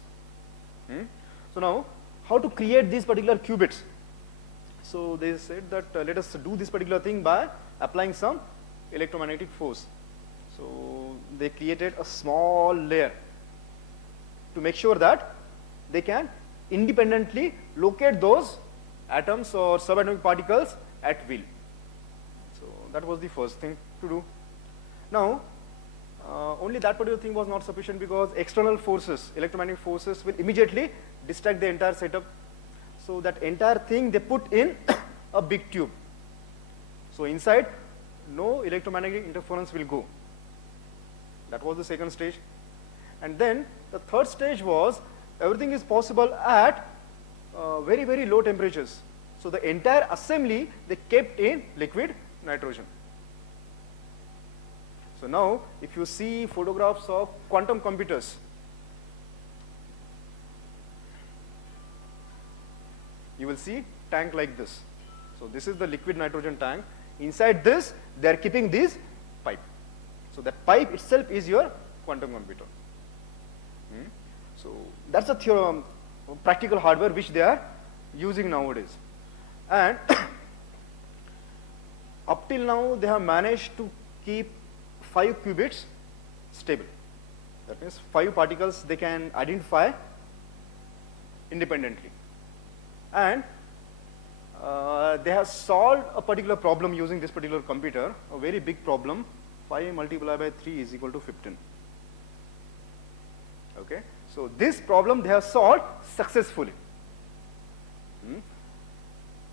So now, how to create these particular qubits? So they said that let us do this particular thing by applying some electromagnetic force. So they created a small layer to make sure that they can independently locate those atoms or subatomic particles at will. So that was the first thing to do. Now, only that particular thing was not sufficient, because external forces, electromagnetic forces, will immediately distract the entire setup. So that entire thing they put in a big tube. So inside, no electromagnetic interference will go. That was the second stage. And then the third stage was, everything is possible at very, very low temperatures. So the entire assembly they kept in liquid nitrogen. So now, if you see photographs of quantum computers, you will see tank like this. So this is the liquid nitrogen tank. Inside this, they are keeping this pipe. So that pipe itself is your quantum computer. So that's a practical hardware which they are using nowadays. And up till now, they have managed to keep 5 qubits stable. That means 5 particles they can identify independently. And they have solved a particular problem using this particular computer, a very big problem. 5 multiplied by 3 is equal to 15. Okay, so this problem they have solved successfully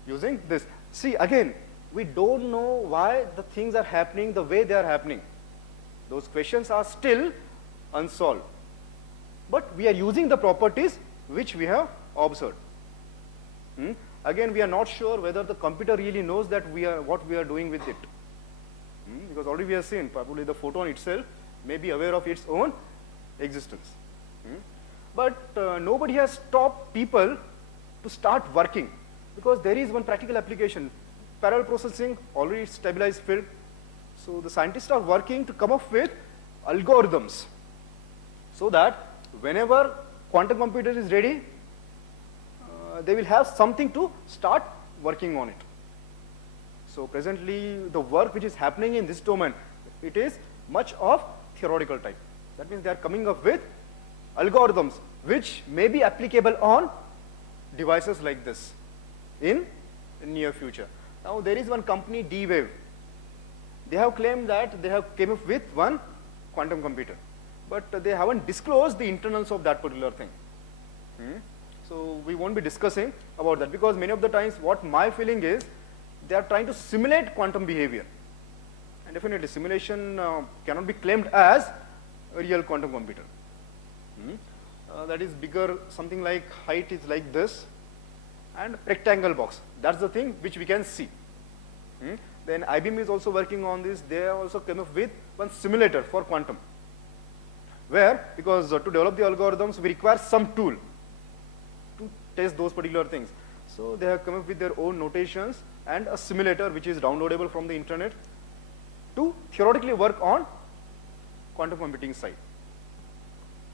using this. See, again, we don't know why the things are happening the way they are happening. Those questions are still unsolved. But we are using the properties which we have observed. Again, we are not sure whether the computer really knows that what we are doing with it. Because already we have seen, probably the photon itself may be aware of its own existence. But nobody has stopped people to start working, because there is one practical application. Parallel processing, already stabilized field. So the scientists are working to come up with algorithms so that whenever quantum computer is ready, they will have something to start working on it. So presently, the work which is happening in this domain, it is much of theoretical type. That means they are coming up with algorithms which may be applicable on devices like this in near future. Now there is one company, D-Wave. They have claimed that they have came up with one quantum computer. but they haven't disclosed the internals of that particular thing. So we won't be discussing about that, because many of the times what my feeling is, they are trying to simulate quantum behavior. And definitely simulation cannot be claimed as a real quantum computer. That is bigger, something like height is like this, and rectangle box. That's the thing which we can see. Then IBM is also working on this. They also came up with one simulator for quantum, where, because to develop the algorithms, we require some tool to test those particular things. So they have come up with their own notations and a simulator which is downloadable from the internet to theoretically work on quantum computing side.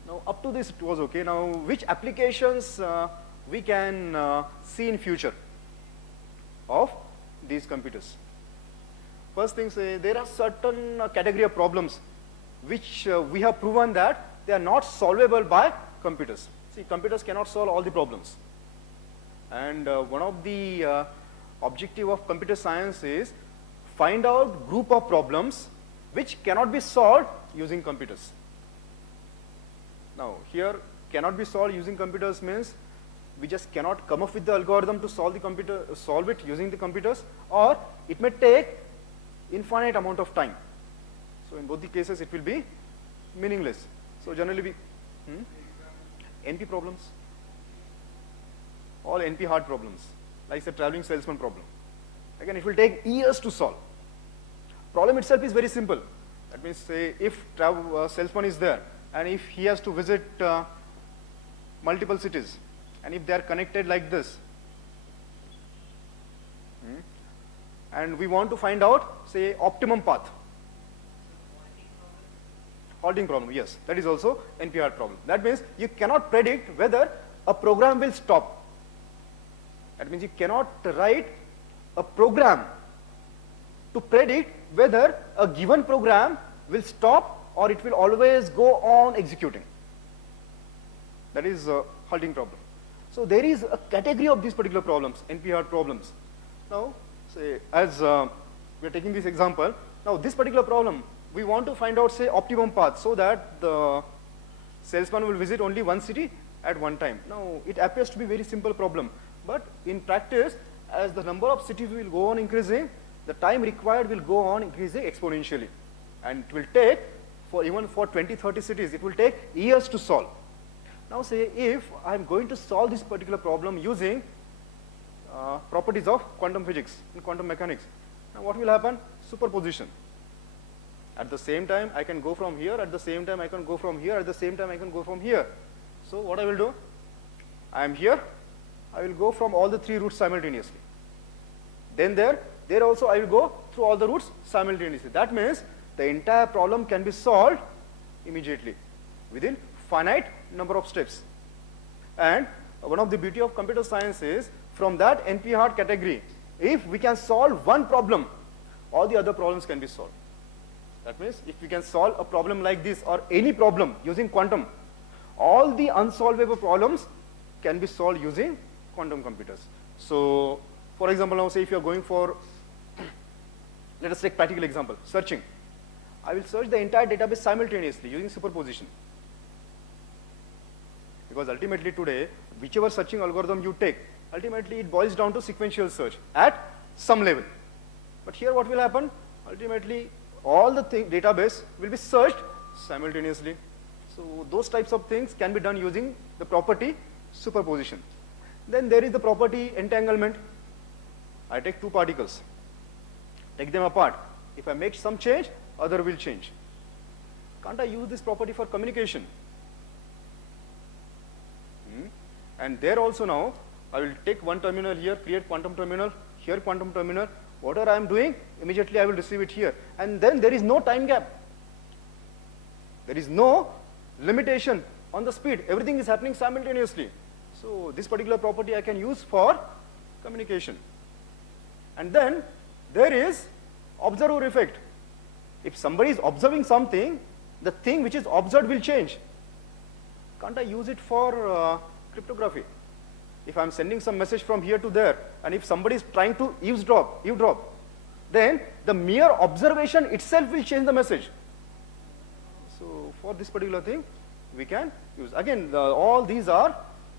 Now up to this it was okay. Now which applications we can see in future of these computers? First thing, say there are certain category of problems which we have proven that they are not solvable by computers. See, computers cannot solve all the problems. And one of the objective of computer science is find out group of problems which cannot be solved using computers. Now here, cannot be solved using computers means we just cannot come up with the algorithm to solve it using the computers, or it may take infinite amount of time. So in both the cases it will be meaningless. So generally we NP problems, all NP hard problems, like the traveling salesman problem. Again, it will take years to solve. Problem itself is very simple. That means, say, if salesman is there and if he has to visit multiple cities, and if they are connected like this, and we want to find out, say, optimum path. Halting problem, yes, that is also NP-hard problem. That means you cannot predict whether a program will stop. That means you cannot write a program to predict whether a given program will stop or it will always go on executing. That is a halting problem. So there is a category of these particular problems, NP-hard problems. Now, say, as we are taking this example, now this particular problem, we want to find out, say, optimum path so that the salesman will visit only one city at one time. Now, it appears to be a very simple problem, but in practice, as the number of cities will go on increasing, the time required will go on increasing exponentially. And it will take, even for 20, 30 cities, it will take years to solve. Now say, if I'm going to solve this particular problem using properties of quantum physics and quantum mechanics, now what will happen? Superposition. At the same time, I can go from here, at the same time, I can go from here, at the same time, I can go from here. So what I will do? I am here, I will go from all the three routes simultaneously. Then there also I will go through all the routes simultaneously. That means the entire problem can be solved immediately within finite number of steps. And one of the beauty of computer science is, from that NP-hard category, if we can solve one problem, all the other problems can be solved. That means if we can solve a problem like this or any problem using quantum, all the unsolvable problems can be solved using quantum computers. So, for example, now say if you are going for, let us take practical example, searching. I will search the entire database simultaneously using superposition. Because ultimately today, whichever searching algorithm you take, ultimately it boils down to sequential search at some level. But here what will happen? Ultimately, all the database will be searched simultaneously. So those types of things can be done using the property superposition. Then there is the property entanglement. I take two particles, take them apart. If I make some change, other will change. Can't I use this property for communication? And there also now, I will take one terminal here, create quantum terminal, here quantum terminal. Whatever I am doing, immediately I will receive it here. And then there is no time gap. There is no limitation on the speed. Everything is happening simultaneously. So this particular property I can use for communication. And then there is observer effect. If somebody is observing something, the thing which is observed will change. Can't I use it for cryptography? If I'm sending some message from here to there, and if somebody is trying to eavesdrop, then the mere observation itself will change the message. So for this particular thing, we can use. Again, all these are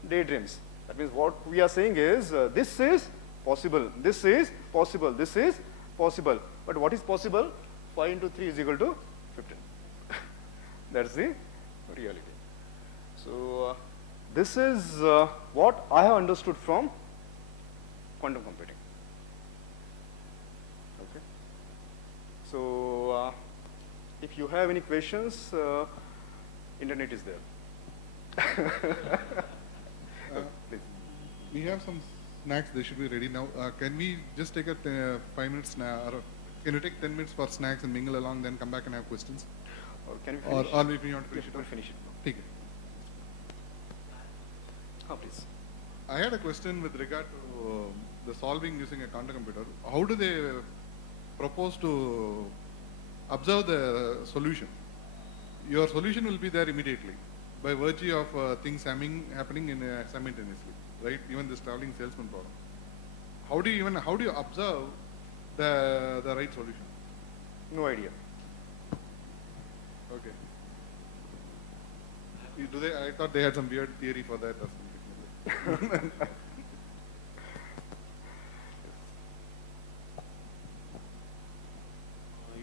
daydreams. That means what we are saying is, this is possible, this is possible, this is possible. But what is possible? 5 into 3 is equal to 15. That's the reality. So, this is what I have understood from quantum computing. Okay. So, if you have any questions, internet is there. Please. We have some snacks, they should be ready now. Can we just take a 5 minutes, or can you take 10 minutes for snacks and mingle along, then come back and have questions? Or can we finish? Or if you want to finish it We'll off. finish it. Take it. Oh, please. I had a question with regard to the solving using a quantum computer. How do they propose to observe the solution? Your solution will be there immediately by virtue of things happening in simultaneously, right? Even this traveling salesman problem. How do you observe the right solution? No idea. Okay. I thought they had some weird theory for that or something.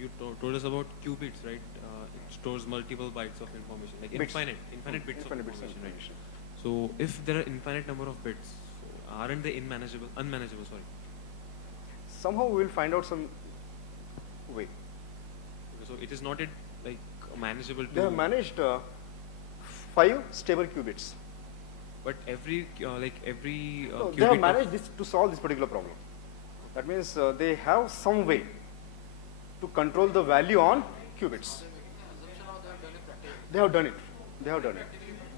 You told us about qubits, right? It stores multiple bytes of information, like Bits. infinite bits of Infinite bits of information, right? information. So if there are infinite number of bits, so aren't they unmanageable? Sorry. Somehow we will find out some way. So it is not like manageable to. They have managed 5 stable qubits. But every No, qubit they have of- managed this to solve this particular problem. That means they have some way to control the value on qubits. They have done it. They have done it.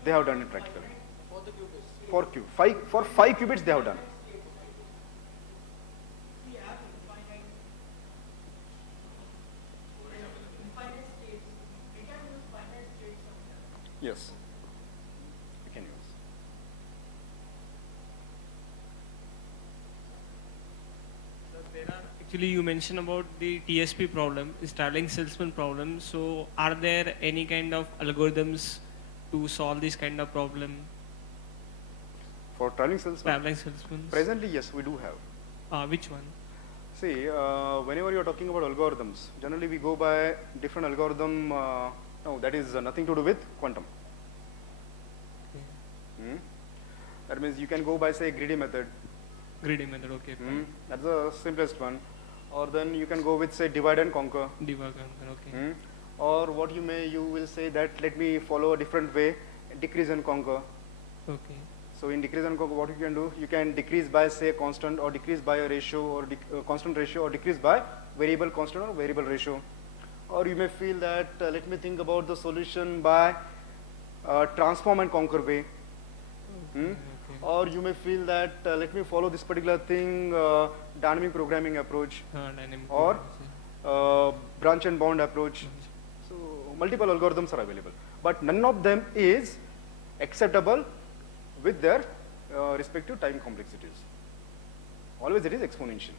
They have done it practically. For 5 qubits they have done. Yes. We can use. Actually, you mentioned about the TSP problem, this traveling salesman problem. So, are there any kind of algorithms to solve this kind of problem? For traveling salesman, Traveling salesmen. presently yes, we do have. Which one? See, whenever you are talking about algorithms, generally we go by different algorithm. No, that is nothing to do with quantum. Hmm? That means you can go by, say, greedy method. Greedy method, okay. That's the simplest one. Or then you can go with, say, divide and conquer. Debug, okay. Or what you will say that let me follow a different way, decrease and conquer. Okay. So in decrease and conquer, what you can do, you can decrease by, say, constant, or decrease by a ratio, or constant ratio, or decrease by variable constant or variable ratio. Or you may feel that let me think about the solution by transform and conquer way. Okay. Or you may feel that let me follow this particular thing, dynamic programming approach, Dynamic or programming, branch and bound approach. So multiple algorithms are available, but none of them is acceptable with their respective time complexities. Always it is exponential.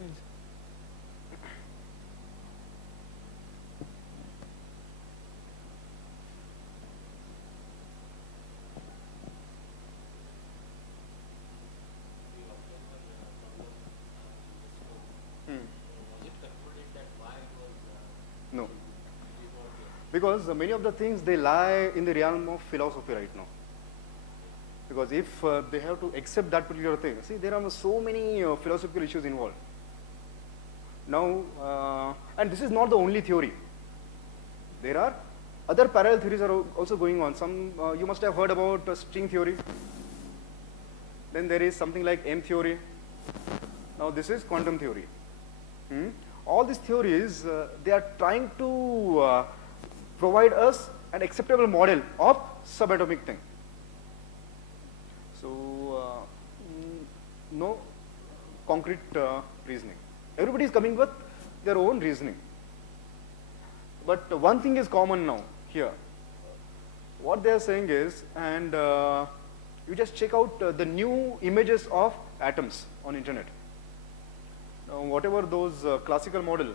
Yes. No. Because many of the things, they lie in the realm of philosophy right now. Because if they have to accept that particular thing, see, there are so many philosophical issues involved. Now, and this is not the only theory. There are other parallel theories are also going on. Some, you must have heard about string theory. Then there is something like M theory. Now this is quantum theory. All these theories, they are trying to provide us an acceptable model of subatomic thing. So, no concrete reasoning. Everybody is coming with their own reasoning. But one thing is common now here. What they are saying is, and you just check out the new images of atoms on internet. Now, whatever those classical model,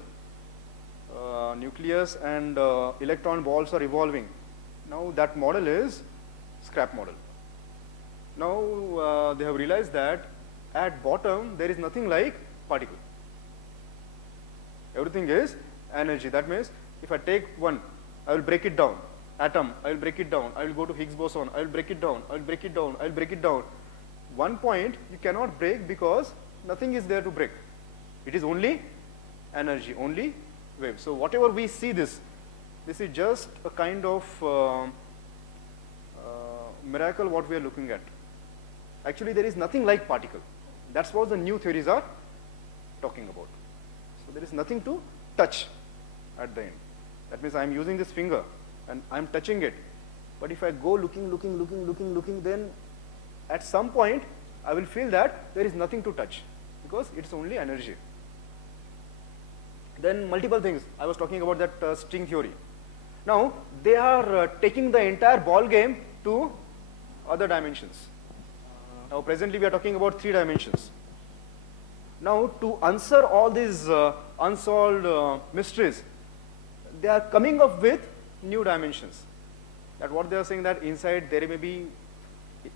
nucleus and electron balls are evolving. Now that model is scrap model. Now they have realized that at bottom there is nothing like particle. Everything is energy. That means if I take one, I will break it down. Atom, I will break it down. I will go to Higgs boson. I will break it down. I will break it down. I will break it down. One point you cannot break because nothing is there to break. It is only energy, only wave. So whatever we see this is just a kind of miracle what we are looking at. Actually, there is nothing like particle. That's what the new theories are talking about. So there is nothing to touch at the end. That means I am using this finger and I am touching it. But if I go looking, then at some point I will feel that there is nothing to touch because it's only energy. Then multiple things. I was talking about that string theory. Now they are taking the entire ball game to other dimensions. Now presently we are talking about 3 dimensions. Now to answer all these unsolved mysteries, they are coming up with new dimensions. That what they are saying that inside there may be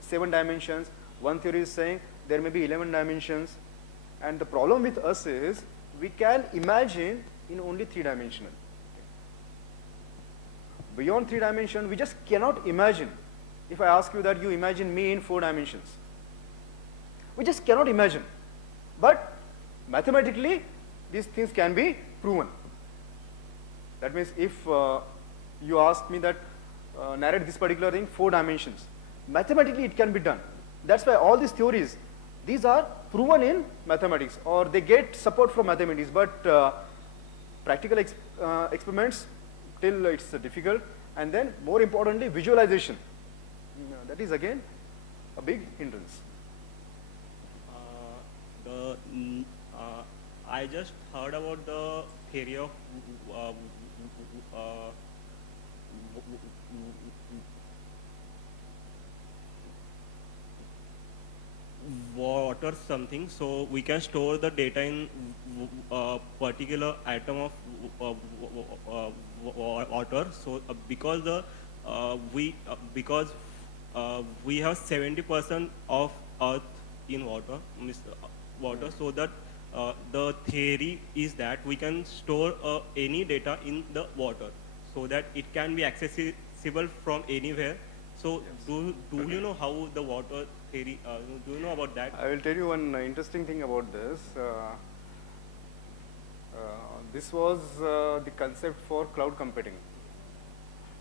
7 dimensions. One theory is saying there may be 11 dimensions. And the problem with us is we can imagine in only 3-dimensional. Beyond 3 dimension, we just cannot imagine. If I ask you that you imagine me in 4 dimensions, we just cannot imagine. But mathematically, these things can be proven. That means if you ask me that narrate this particular thing 4 dimensions, mathematically it can be done. That's why all these theories, these are proven in mathematics or they get support from mathematics, but practical experiments till it's difficult. And then more importantly, visualization. That is again a big hindrance. I just heard about the theory of water something, so we can store the data in a particular atom of water. So because we have 70% of Earth in water, so that the theory is that we can store any data in the water, so that it can be accessible from anywhere. So do you know how the water theory, do you know about that? I will tell you one interesting thing about this. This was the concept for cloud computing.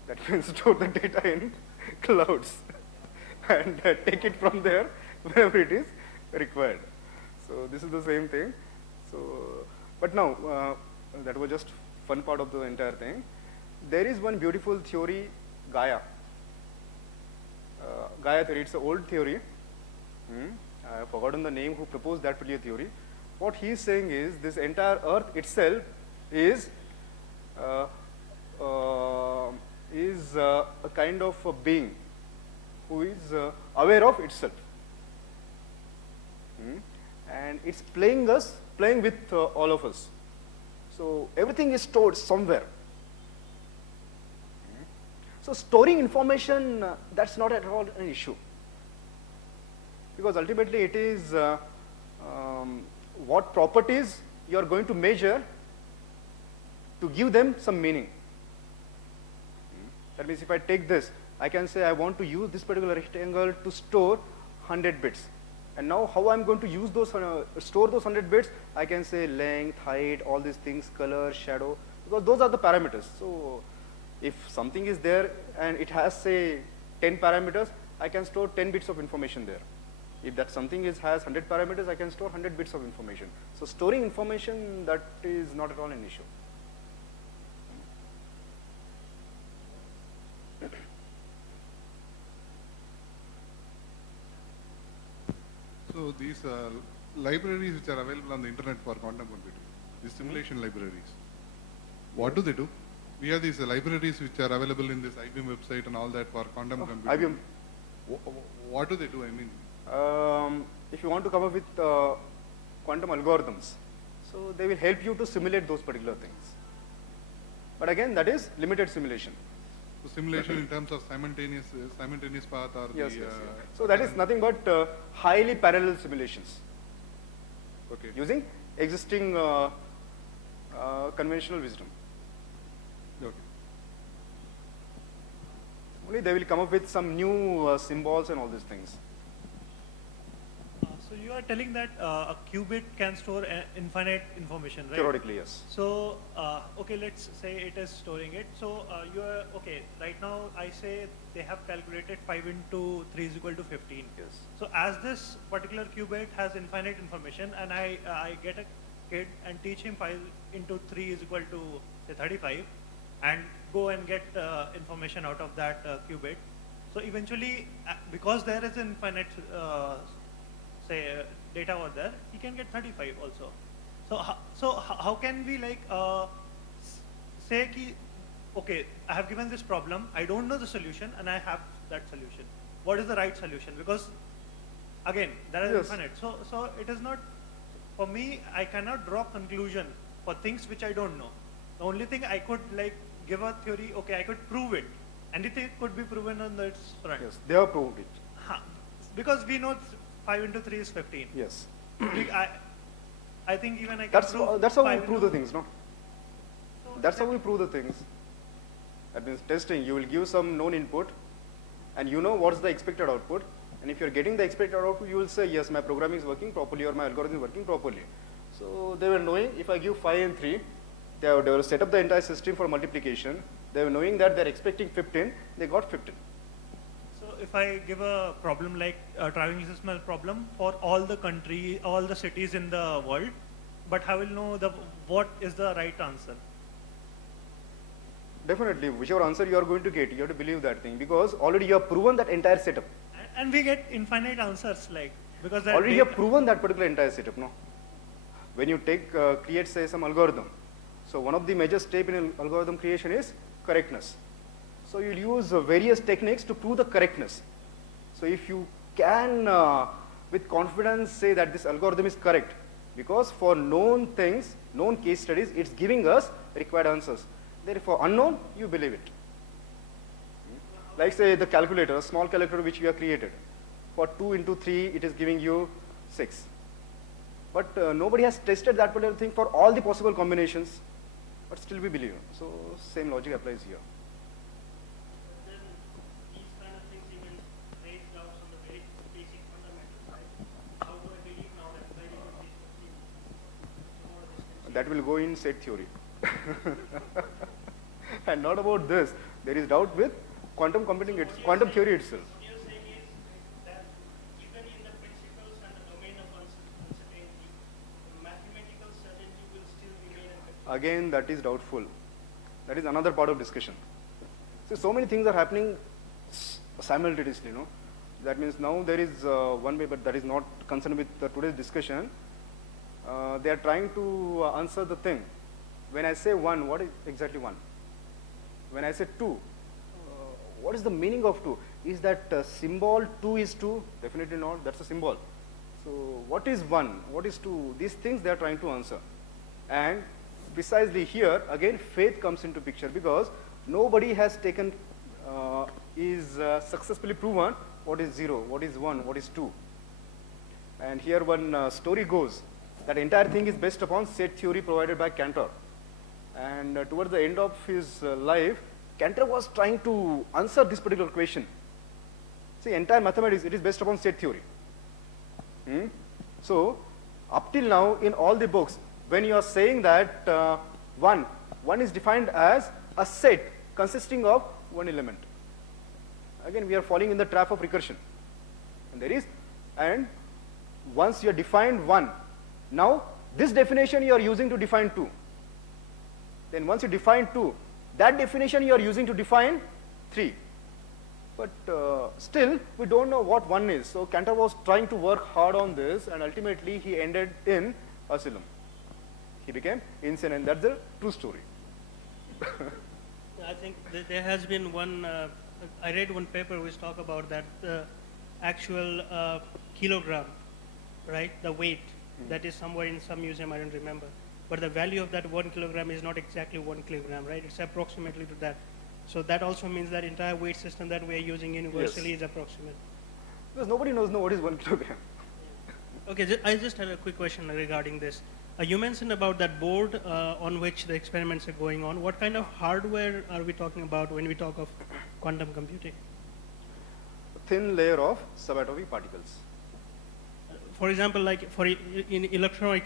That means store the data in clouds and take it from there whenever it is required. So this is the same thing. So, but now that was just fun part of the entire thing. There is one beautiful theory, Gaia. Gaia theory, it's an old theory. I have forgotten the name who proposed that particular theory. What he is saying is this entire Earth itself is a kind of a being who is aware of itself. And it's playing with all of us. So everything is stored somewhere. So storing information, that's not at all an issue. Because ultimately it is what properties you are going to measure to give them some meaning. That means if I take this, I can say I want to use this particular rectangle to store 100 bits. And now how I'm going to use those, store those 100 bits, I can say length, height, all these things, color, shadow, because those are the parameters. So if something is there and it has say 10 parameters, I can store 10 bits of information there. If that something has 100 parameters, I can store 100 bits of information. So storing information, that is not at all an issue. So these libraries which are available on the internet for quantum computing, these simulation libraries, what do they do? We have these libraries which are available in this IBM website and all that for quantum computing. IBM. What do they do? I mean, if you want to come up with quantum algorithms, so they will help you to simulate those particular things. But again, that is limited simulation. So simulation in terms of simultaneous path or Yes, the. yes, yes. So that is nothing but highly parallel simulations Okay. using existing conventional wisdom. Okay. Only they will come up with some new symbols and all these things. So you are telling that a qubit can store infinite information, right? Theoretically, yes. So, okay, let's say it is storing it. So you are, okay, right now I say they have calculated 5 into 3 is equal to 15. Yes. So as this particular qubit has infinite information and I get a kid and teach him 5 into 3 is equal to say 35 and go and get information out of that qubit. So eventually, because there is infinite say data over there, he can get 35 also. So how can we like say ki, okay, I have given this problem, I don't know the solution and I have that solution. What is the right solution? Because again, there is Yes. infinite. So it is not, for me, I cannot draw conclusion for things which I don't know. The only thing I could like give a theory, okay, I could prove it. Anything could be proven on its front. Yes, they have proved it. Because we know 5 into 3 is 15. Yes. I think even I can That's prove that's how we 5 prove the into- things, no? So That's how we prove the things. That means testing. You will give some known input, and you know what's the expected output. And if you're getting the expected output, you will say, yes, my programming is working properly or my algorithm is working properly. So they were knowing if I give 5 and 3, they will set up the entire system for multiplication. They were knowing that they're expecting 15, they got 15. So if I give a problem like a tridimensional problem for all the country, all the cities in the world, but I will know what is the right answer. Definitely, whichever answer you are going to get, you have to believe that thing because already you have proven that entire setup. And we get infinite answers like, because that Already you have proven that particular entire setup, no? When you take, create say some algorithm. So one of the major step in algorithm creation is correctness. So you'll use various techniques to prove the correctness. So if you can with confidence say that this algorithm is correct, because for known things, known case studies, it's giving us required answers. Therefore unknown, you believe it. Like say the calculator, a small calculator which we have created. For 2 into 3, it is giving you 6. But nobody has tested that particular thing for all the possible combinations, but still we believe. So same logic applies here. Then these kind of things even raise doubts on the very basic fundamentals, right? How do I believe now that 5 into 3 is 15? That will go in set theory. And not about this. There is doubt with quantum computing, quantum theory itself. What you're saying is that even in the principles and the domain of uncertainty, mathematical certainty will still remain a Again, that is doubtful. That is another part of discussion. So many things are happening simultaneously, no? That means now there is one way, but that is not concerned with today's discussion. They are trying to answer the thing. When I say 1, what is exactly 1? When I say 2, what is the meaning of 2? Is that symbol 2 is 2? Definitely not. That's a symbol. So what is 1? What is 2? These things they are trying to answer. And precisely here, again, faith comes into picture because nobody has taken, successfully proven what is 0, what is 1, what is 2. And here one story goes. That entire thing is based upon set theory provided by Cantor. And towards the end of his life, Cantor was trying to answer this particular question. See, entire mathematics, it is based upon set theory. So, up till now, in all the books, when you are saying that 1 is defined as a set consisting of one element. Again, we are falling in the trap of recursion. And once you have defined 1, now this definition you are using to define 2. Then once you define 2, that definition you are using to define 3. But still, we don't know what 1 is. So Cantor was trying to work hard on this, and ultimately he ended in asylum. He became insane, and that's the true story. I think there has been one, I read one paper which talk about that actual kilogram, right, the weight, that is somewhere in some museum, I don't remember. but the value of that 1 kilogram is not exactly 1 kilogram, right? It's approximately to that. So that also means that entire weight system that we are using universally is approximate. Because nobody knows what is 1 kilogram. Okay, I just had a quick question regarding this. You mentioned about that board on which the experiments are going on. What kind of hardware are we talking about when we talk of quantum computing? Thin layer of subatomic particles. For example, like in electronic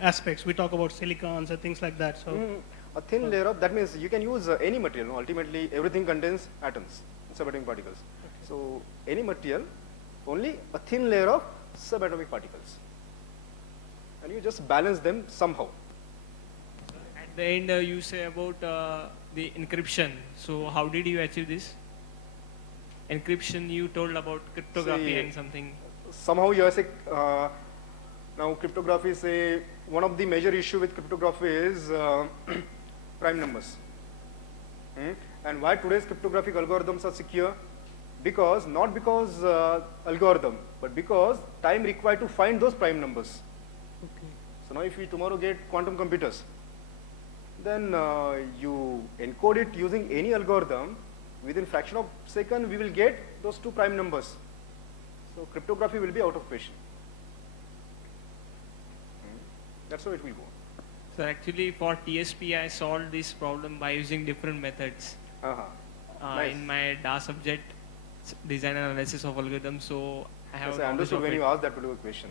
aspects, we talk about silicons and things like that. So, A thin layer of, that means you can use any material. No? Ultimately, everything contains atoms, subatomic particles. okay. So any material, only a thin layer of subatomic particles. And you just balance them somehow. At the end, you say about the encryption. So how did you achieve this? Encryption, you told about cryptography See, and something. Somehow you are say, now cryptography say, one of the major issue with cryptography is prime numbers. And why today's cryptographic algorithms are secure? Because, not because algorithm, but because time required to find those prime numbers. Okay. So now if we tomorrow get quantum computers, then you encode it using any algorithm, within fraction of second we will get those 2 prime numbers. So cryptography will be out of question. That's how it will go. So actually for TSP, I solved this problem by using different methods. Nice. In my DA subject, design and analysis of algorithms. So I have Yes, a I knowledge understood of when it. you asked that particular question.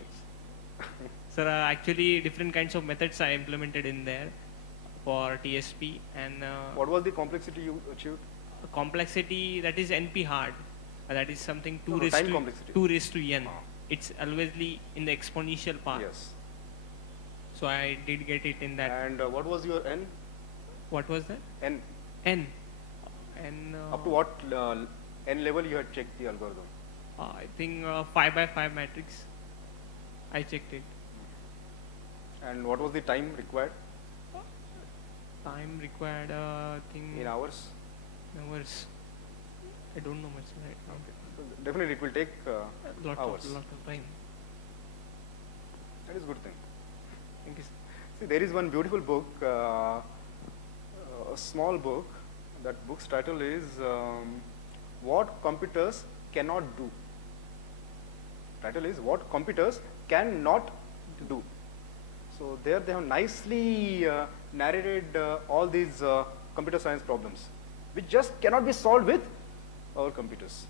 Sir, actually different kinds of methods I implemented in there for TSP, and What was the complexity you achieved? complexity, that is NP hard. That is something No, 2 no, raised time to complexity. 2 raised to n. Ah. It's always in the exponential part. Yes. So I did get it in that. And what was your n? What was that? N. N. And Up to what n level you had checked the algorithm? I think 5 by 5 matrix. I checked it. And what was the time required Time required, I think in hours? hours. I don't know much right now. So definitely it will take Lot hours. of time. That is a good thing. Thank you, sir. See, there is one beautiful book, a small book. That book's title is What Computers Cannot Do. Title is What Computers Cannot Do. So there they have nicely narrated all these computer science problems, which just cannot be solved with our computers.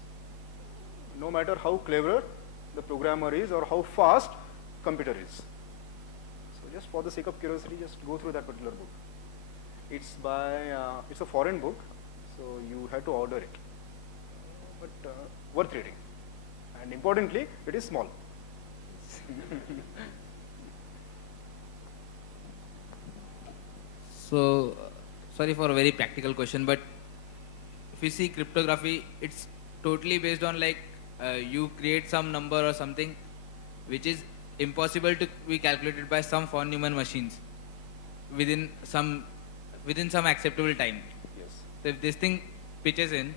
No matter how clever the programmer is or how fast computer is. So just for the sake of curiosity, just go through that particular book. It's by, it's a foreign book, so you have to order it. But worth reading. And importantly, it is small. So, sorry for a very practical question, but if you see cryptography, it's totally based on like you create some number or something which is impossible to be calculated by some von Neumann machines within some acceptable time. Yes. So if this thing pitches in,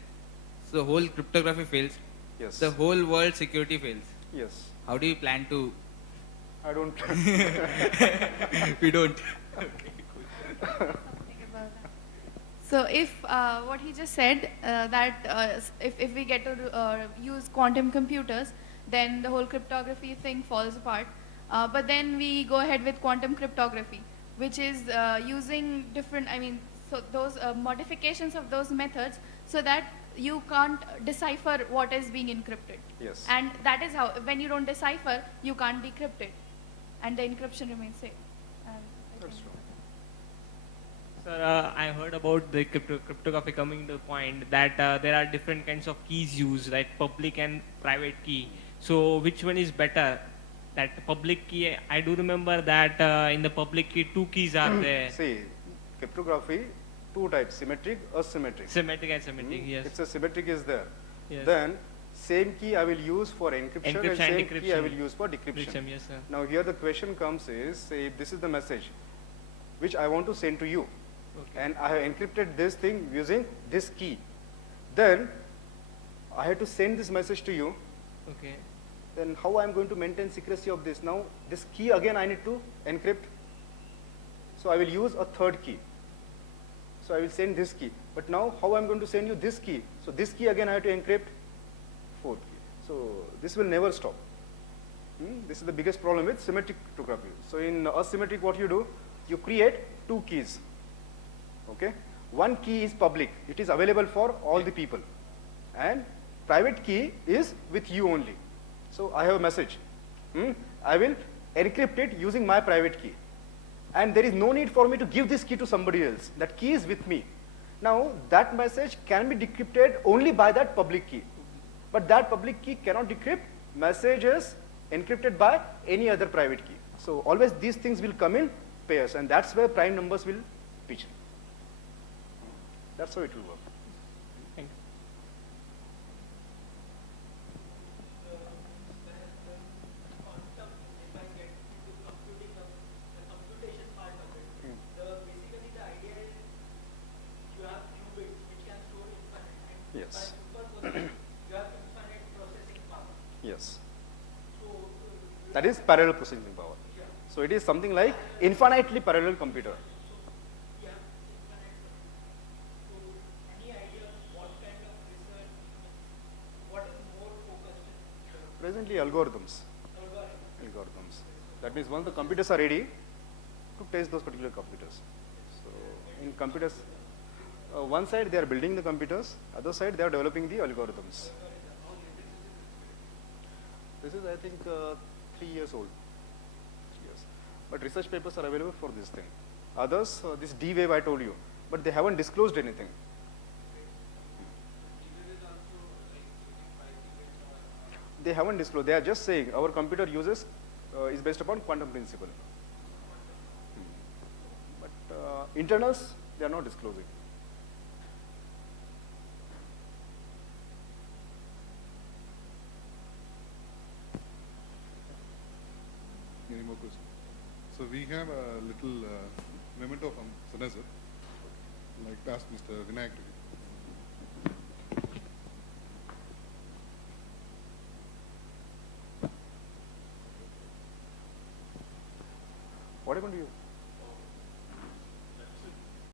so the whole cryptography fails, Yes. the whole world security fails. Yes. How do you plan to? I don't. We don't. Something about that. So if what he just said, that if we get to use quantum computers, then the whole cryptography thing falls apart. But then we go ahead with quantum cryptography, which is using different, so those modifications of those methods so that you can't decipher what is being encrypted. Yes. And that is how, when you don't decipher, you can't decrypt it. And the encryption remains safe. That's true. Sir, I heard about the cryptography coming to the point that there are different kinds of keys used, like public and private key. So which one is better? That public key, I do remember that in the public key 2 keys are there. See, cryptography, 2 types, symmetric, asymmetric. Symmetric and symmetric, yes. It's a symmetric is there. Yes. Then same key I will use for encryption, and Encryption same and key I decryption. will use for decryption. Yes, sir. Now here the question comes is, say this is the message which I want to send to you. Okay. And I have encrypted this thing using this key. Then I have to send this message to you. Okay. Then how I am going to maintain secrecy of this? Now this key again I need to encrypt. So I will use a third key. So I will send this key. But now how I'm going to send you this key? So this key again I have to encrypt fourth key. So this will never stop. This is the biggest problem with symmetric cryptography. So in asymmetric, what you do, you create two keys. Okay? One key is public. It is available for all the people. And private key is with you only. So I have a message. I will encrypt it using my private key. And there is no need for me to give this key to somebody else. That key is with me. Now, that message can be decrypted only by that public key. But that public key cannot decrypt messages encrypted by any other private key. So always these things will come in pairs, and that's where prime numbers will pitch in. That's how it will work. Thank you. Yes. Yes. That is parallel processing power. So it is something like infinitely parallel computer. Presently algorithms. Algorithms. That means once the computers are ready to test those particular computers. So in computers, one side they are building the computers, other side they are developing the algorithms. This is, I think, 3 years old. 3 years. But research papers are available for this thing. Others, this D-Wave I told you, but they haven't disclosed anything. They haven't disclosed. They are just saying our computer uses is based upon quantum principle. But internals, they are not disclosing. Any more questions? So we have a little memento from Sunazar. Like to ask Mr. Vinayak to give. What happened to you?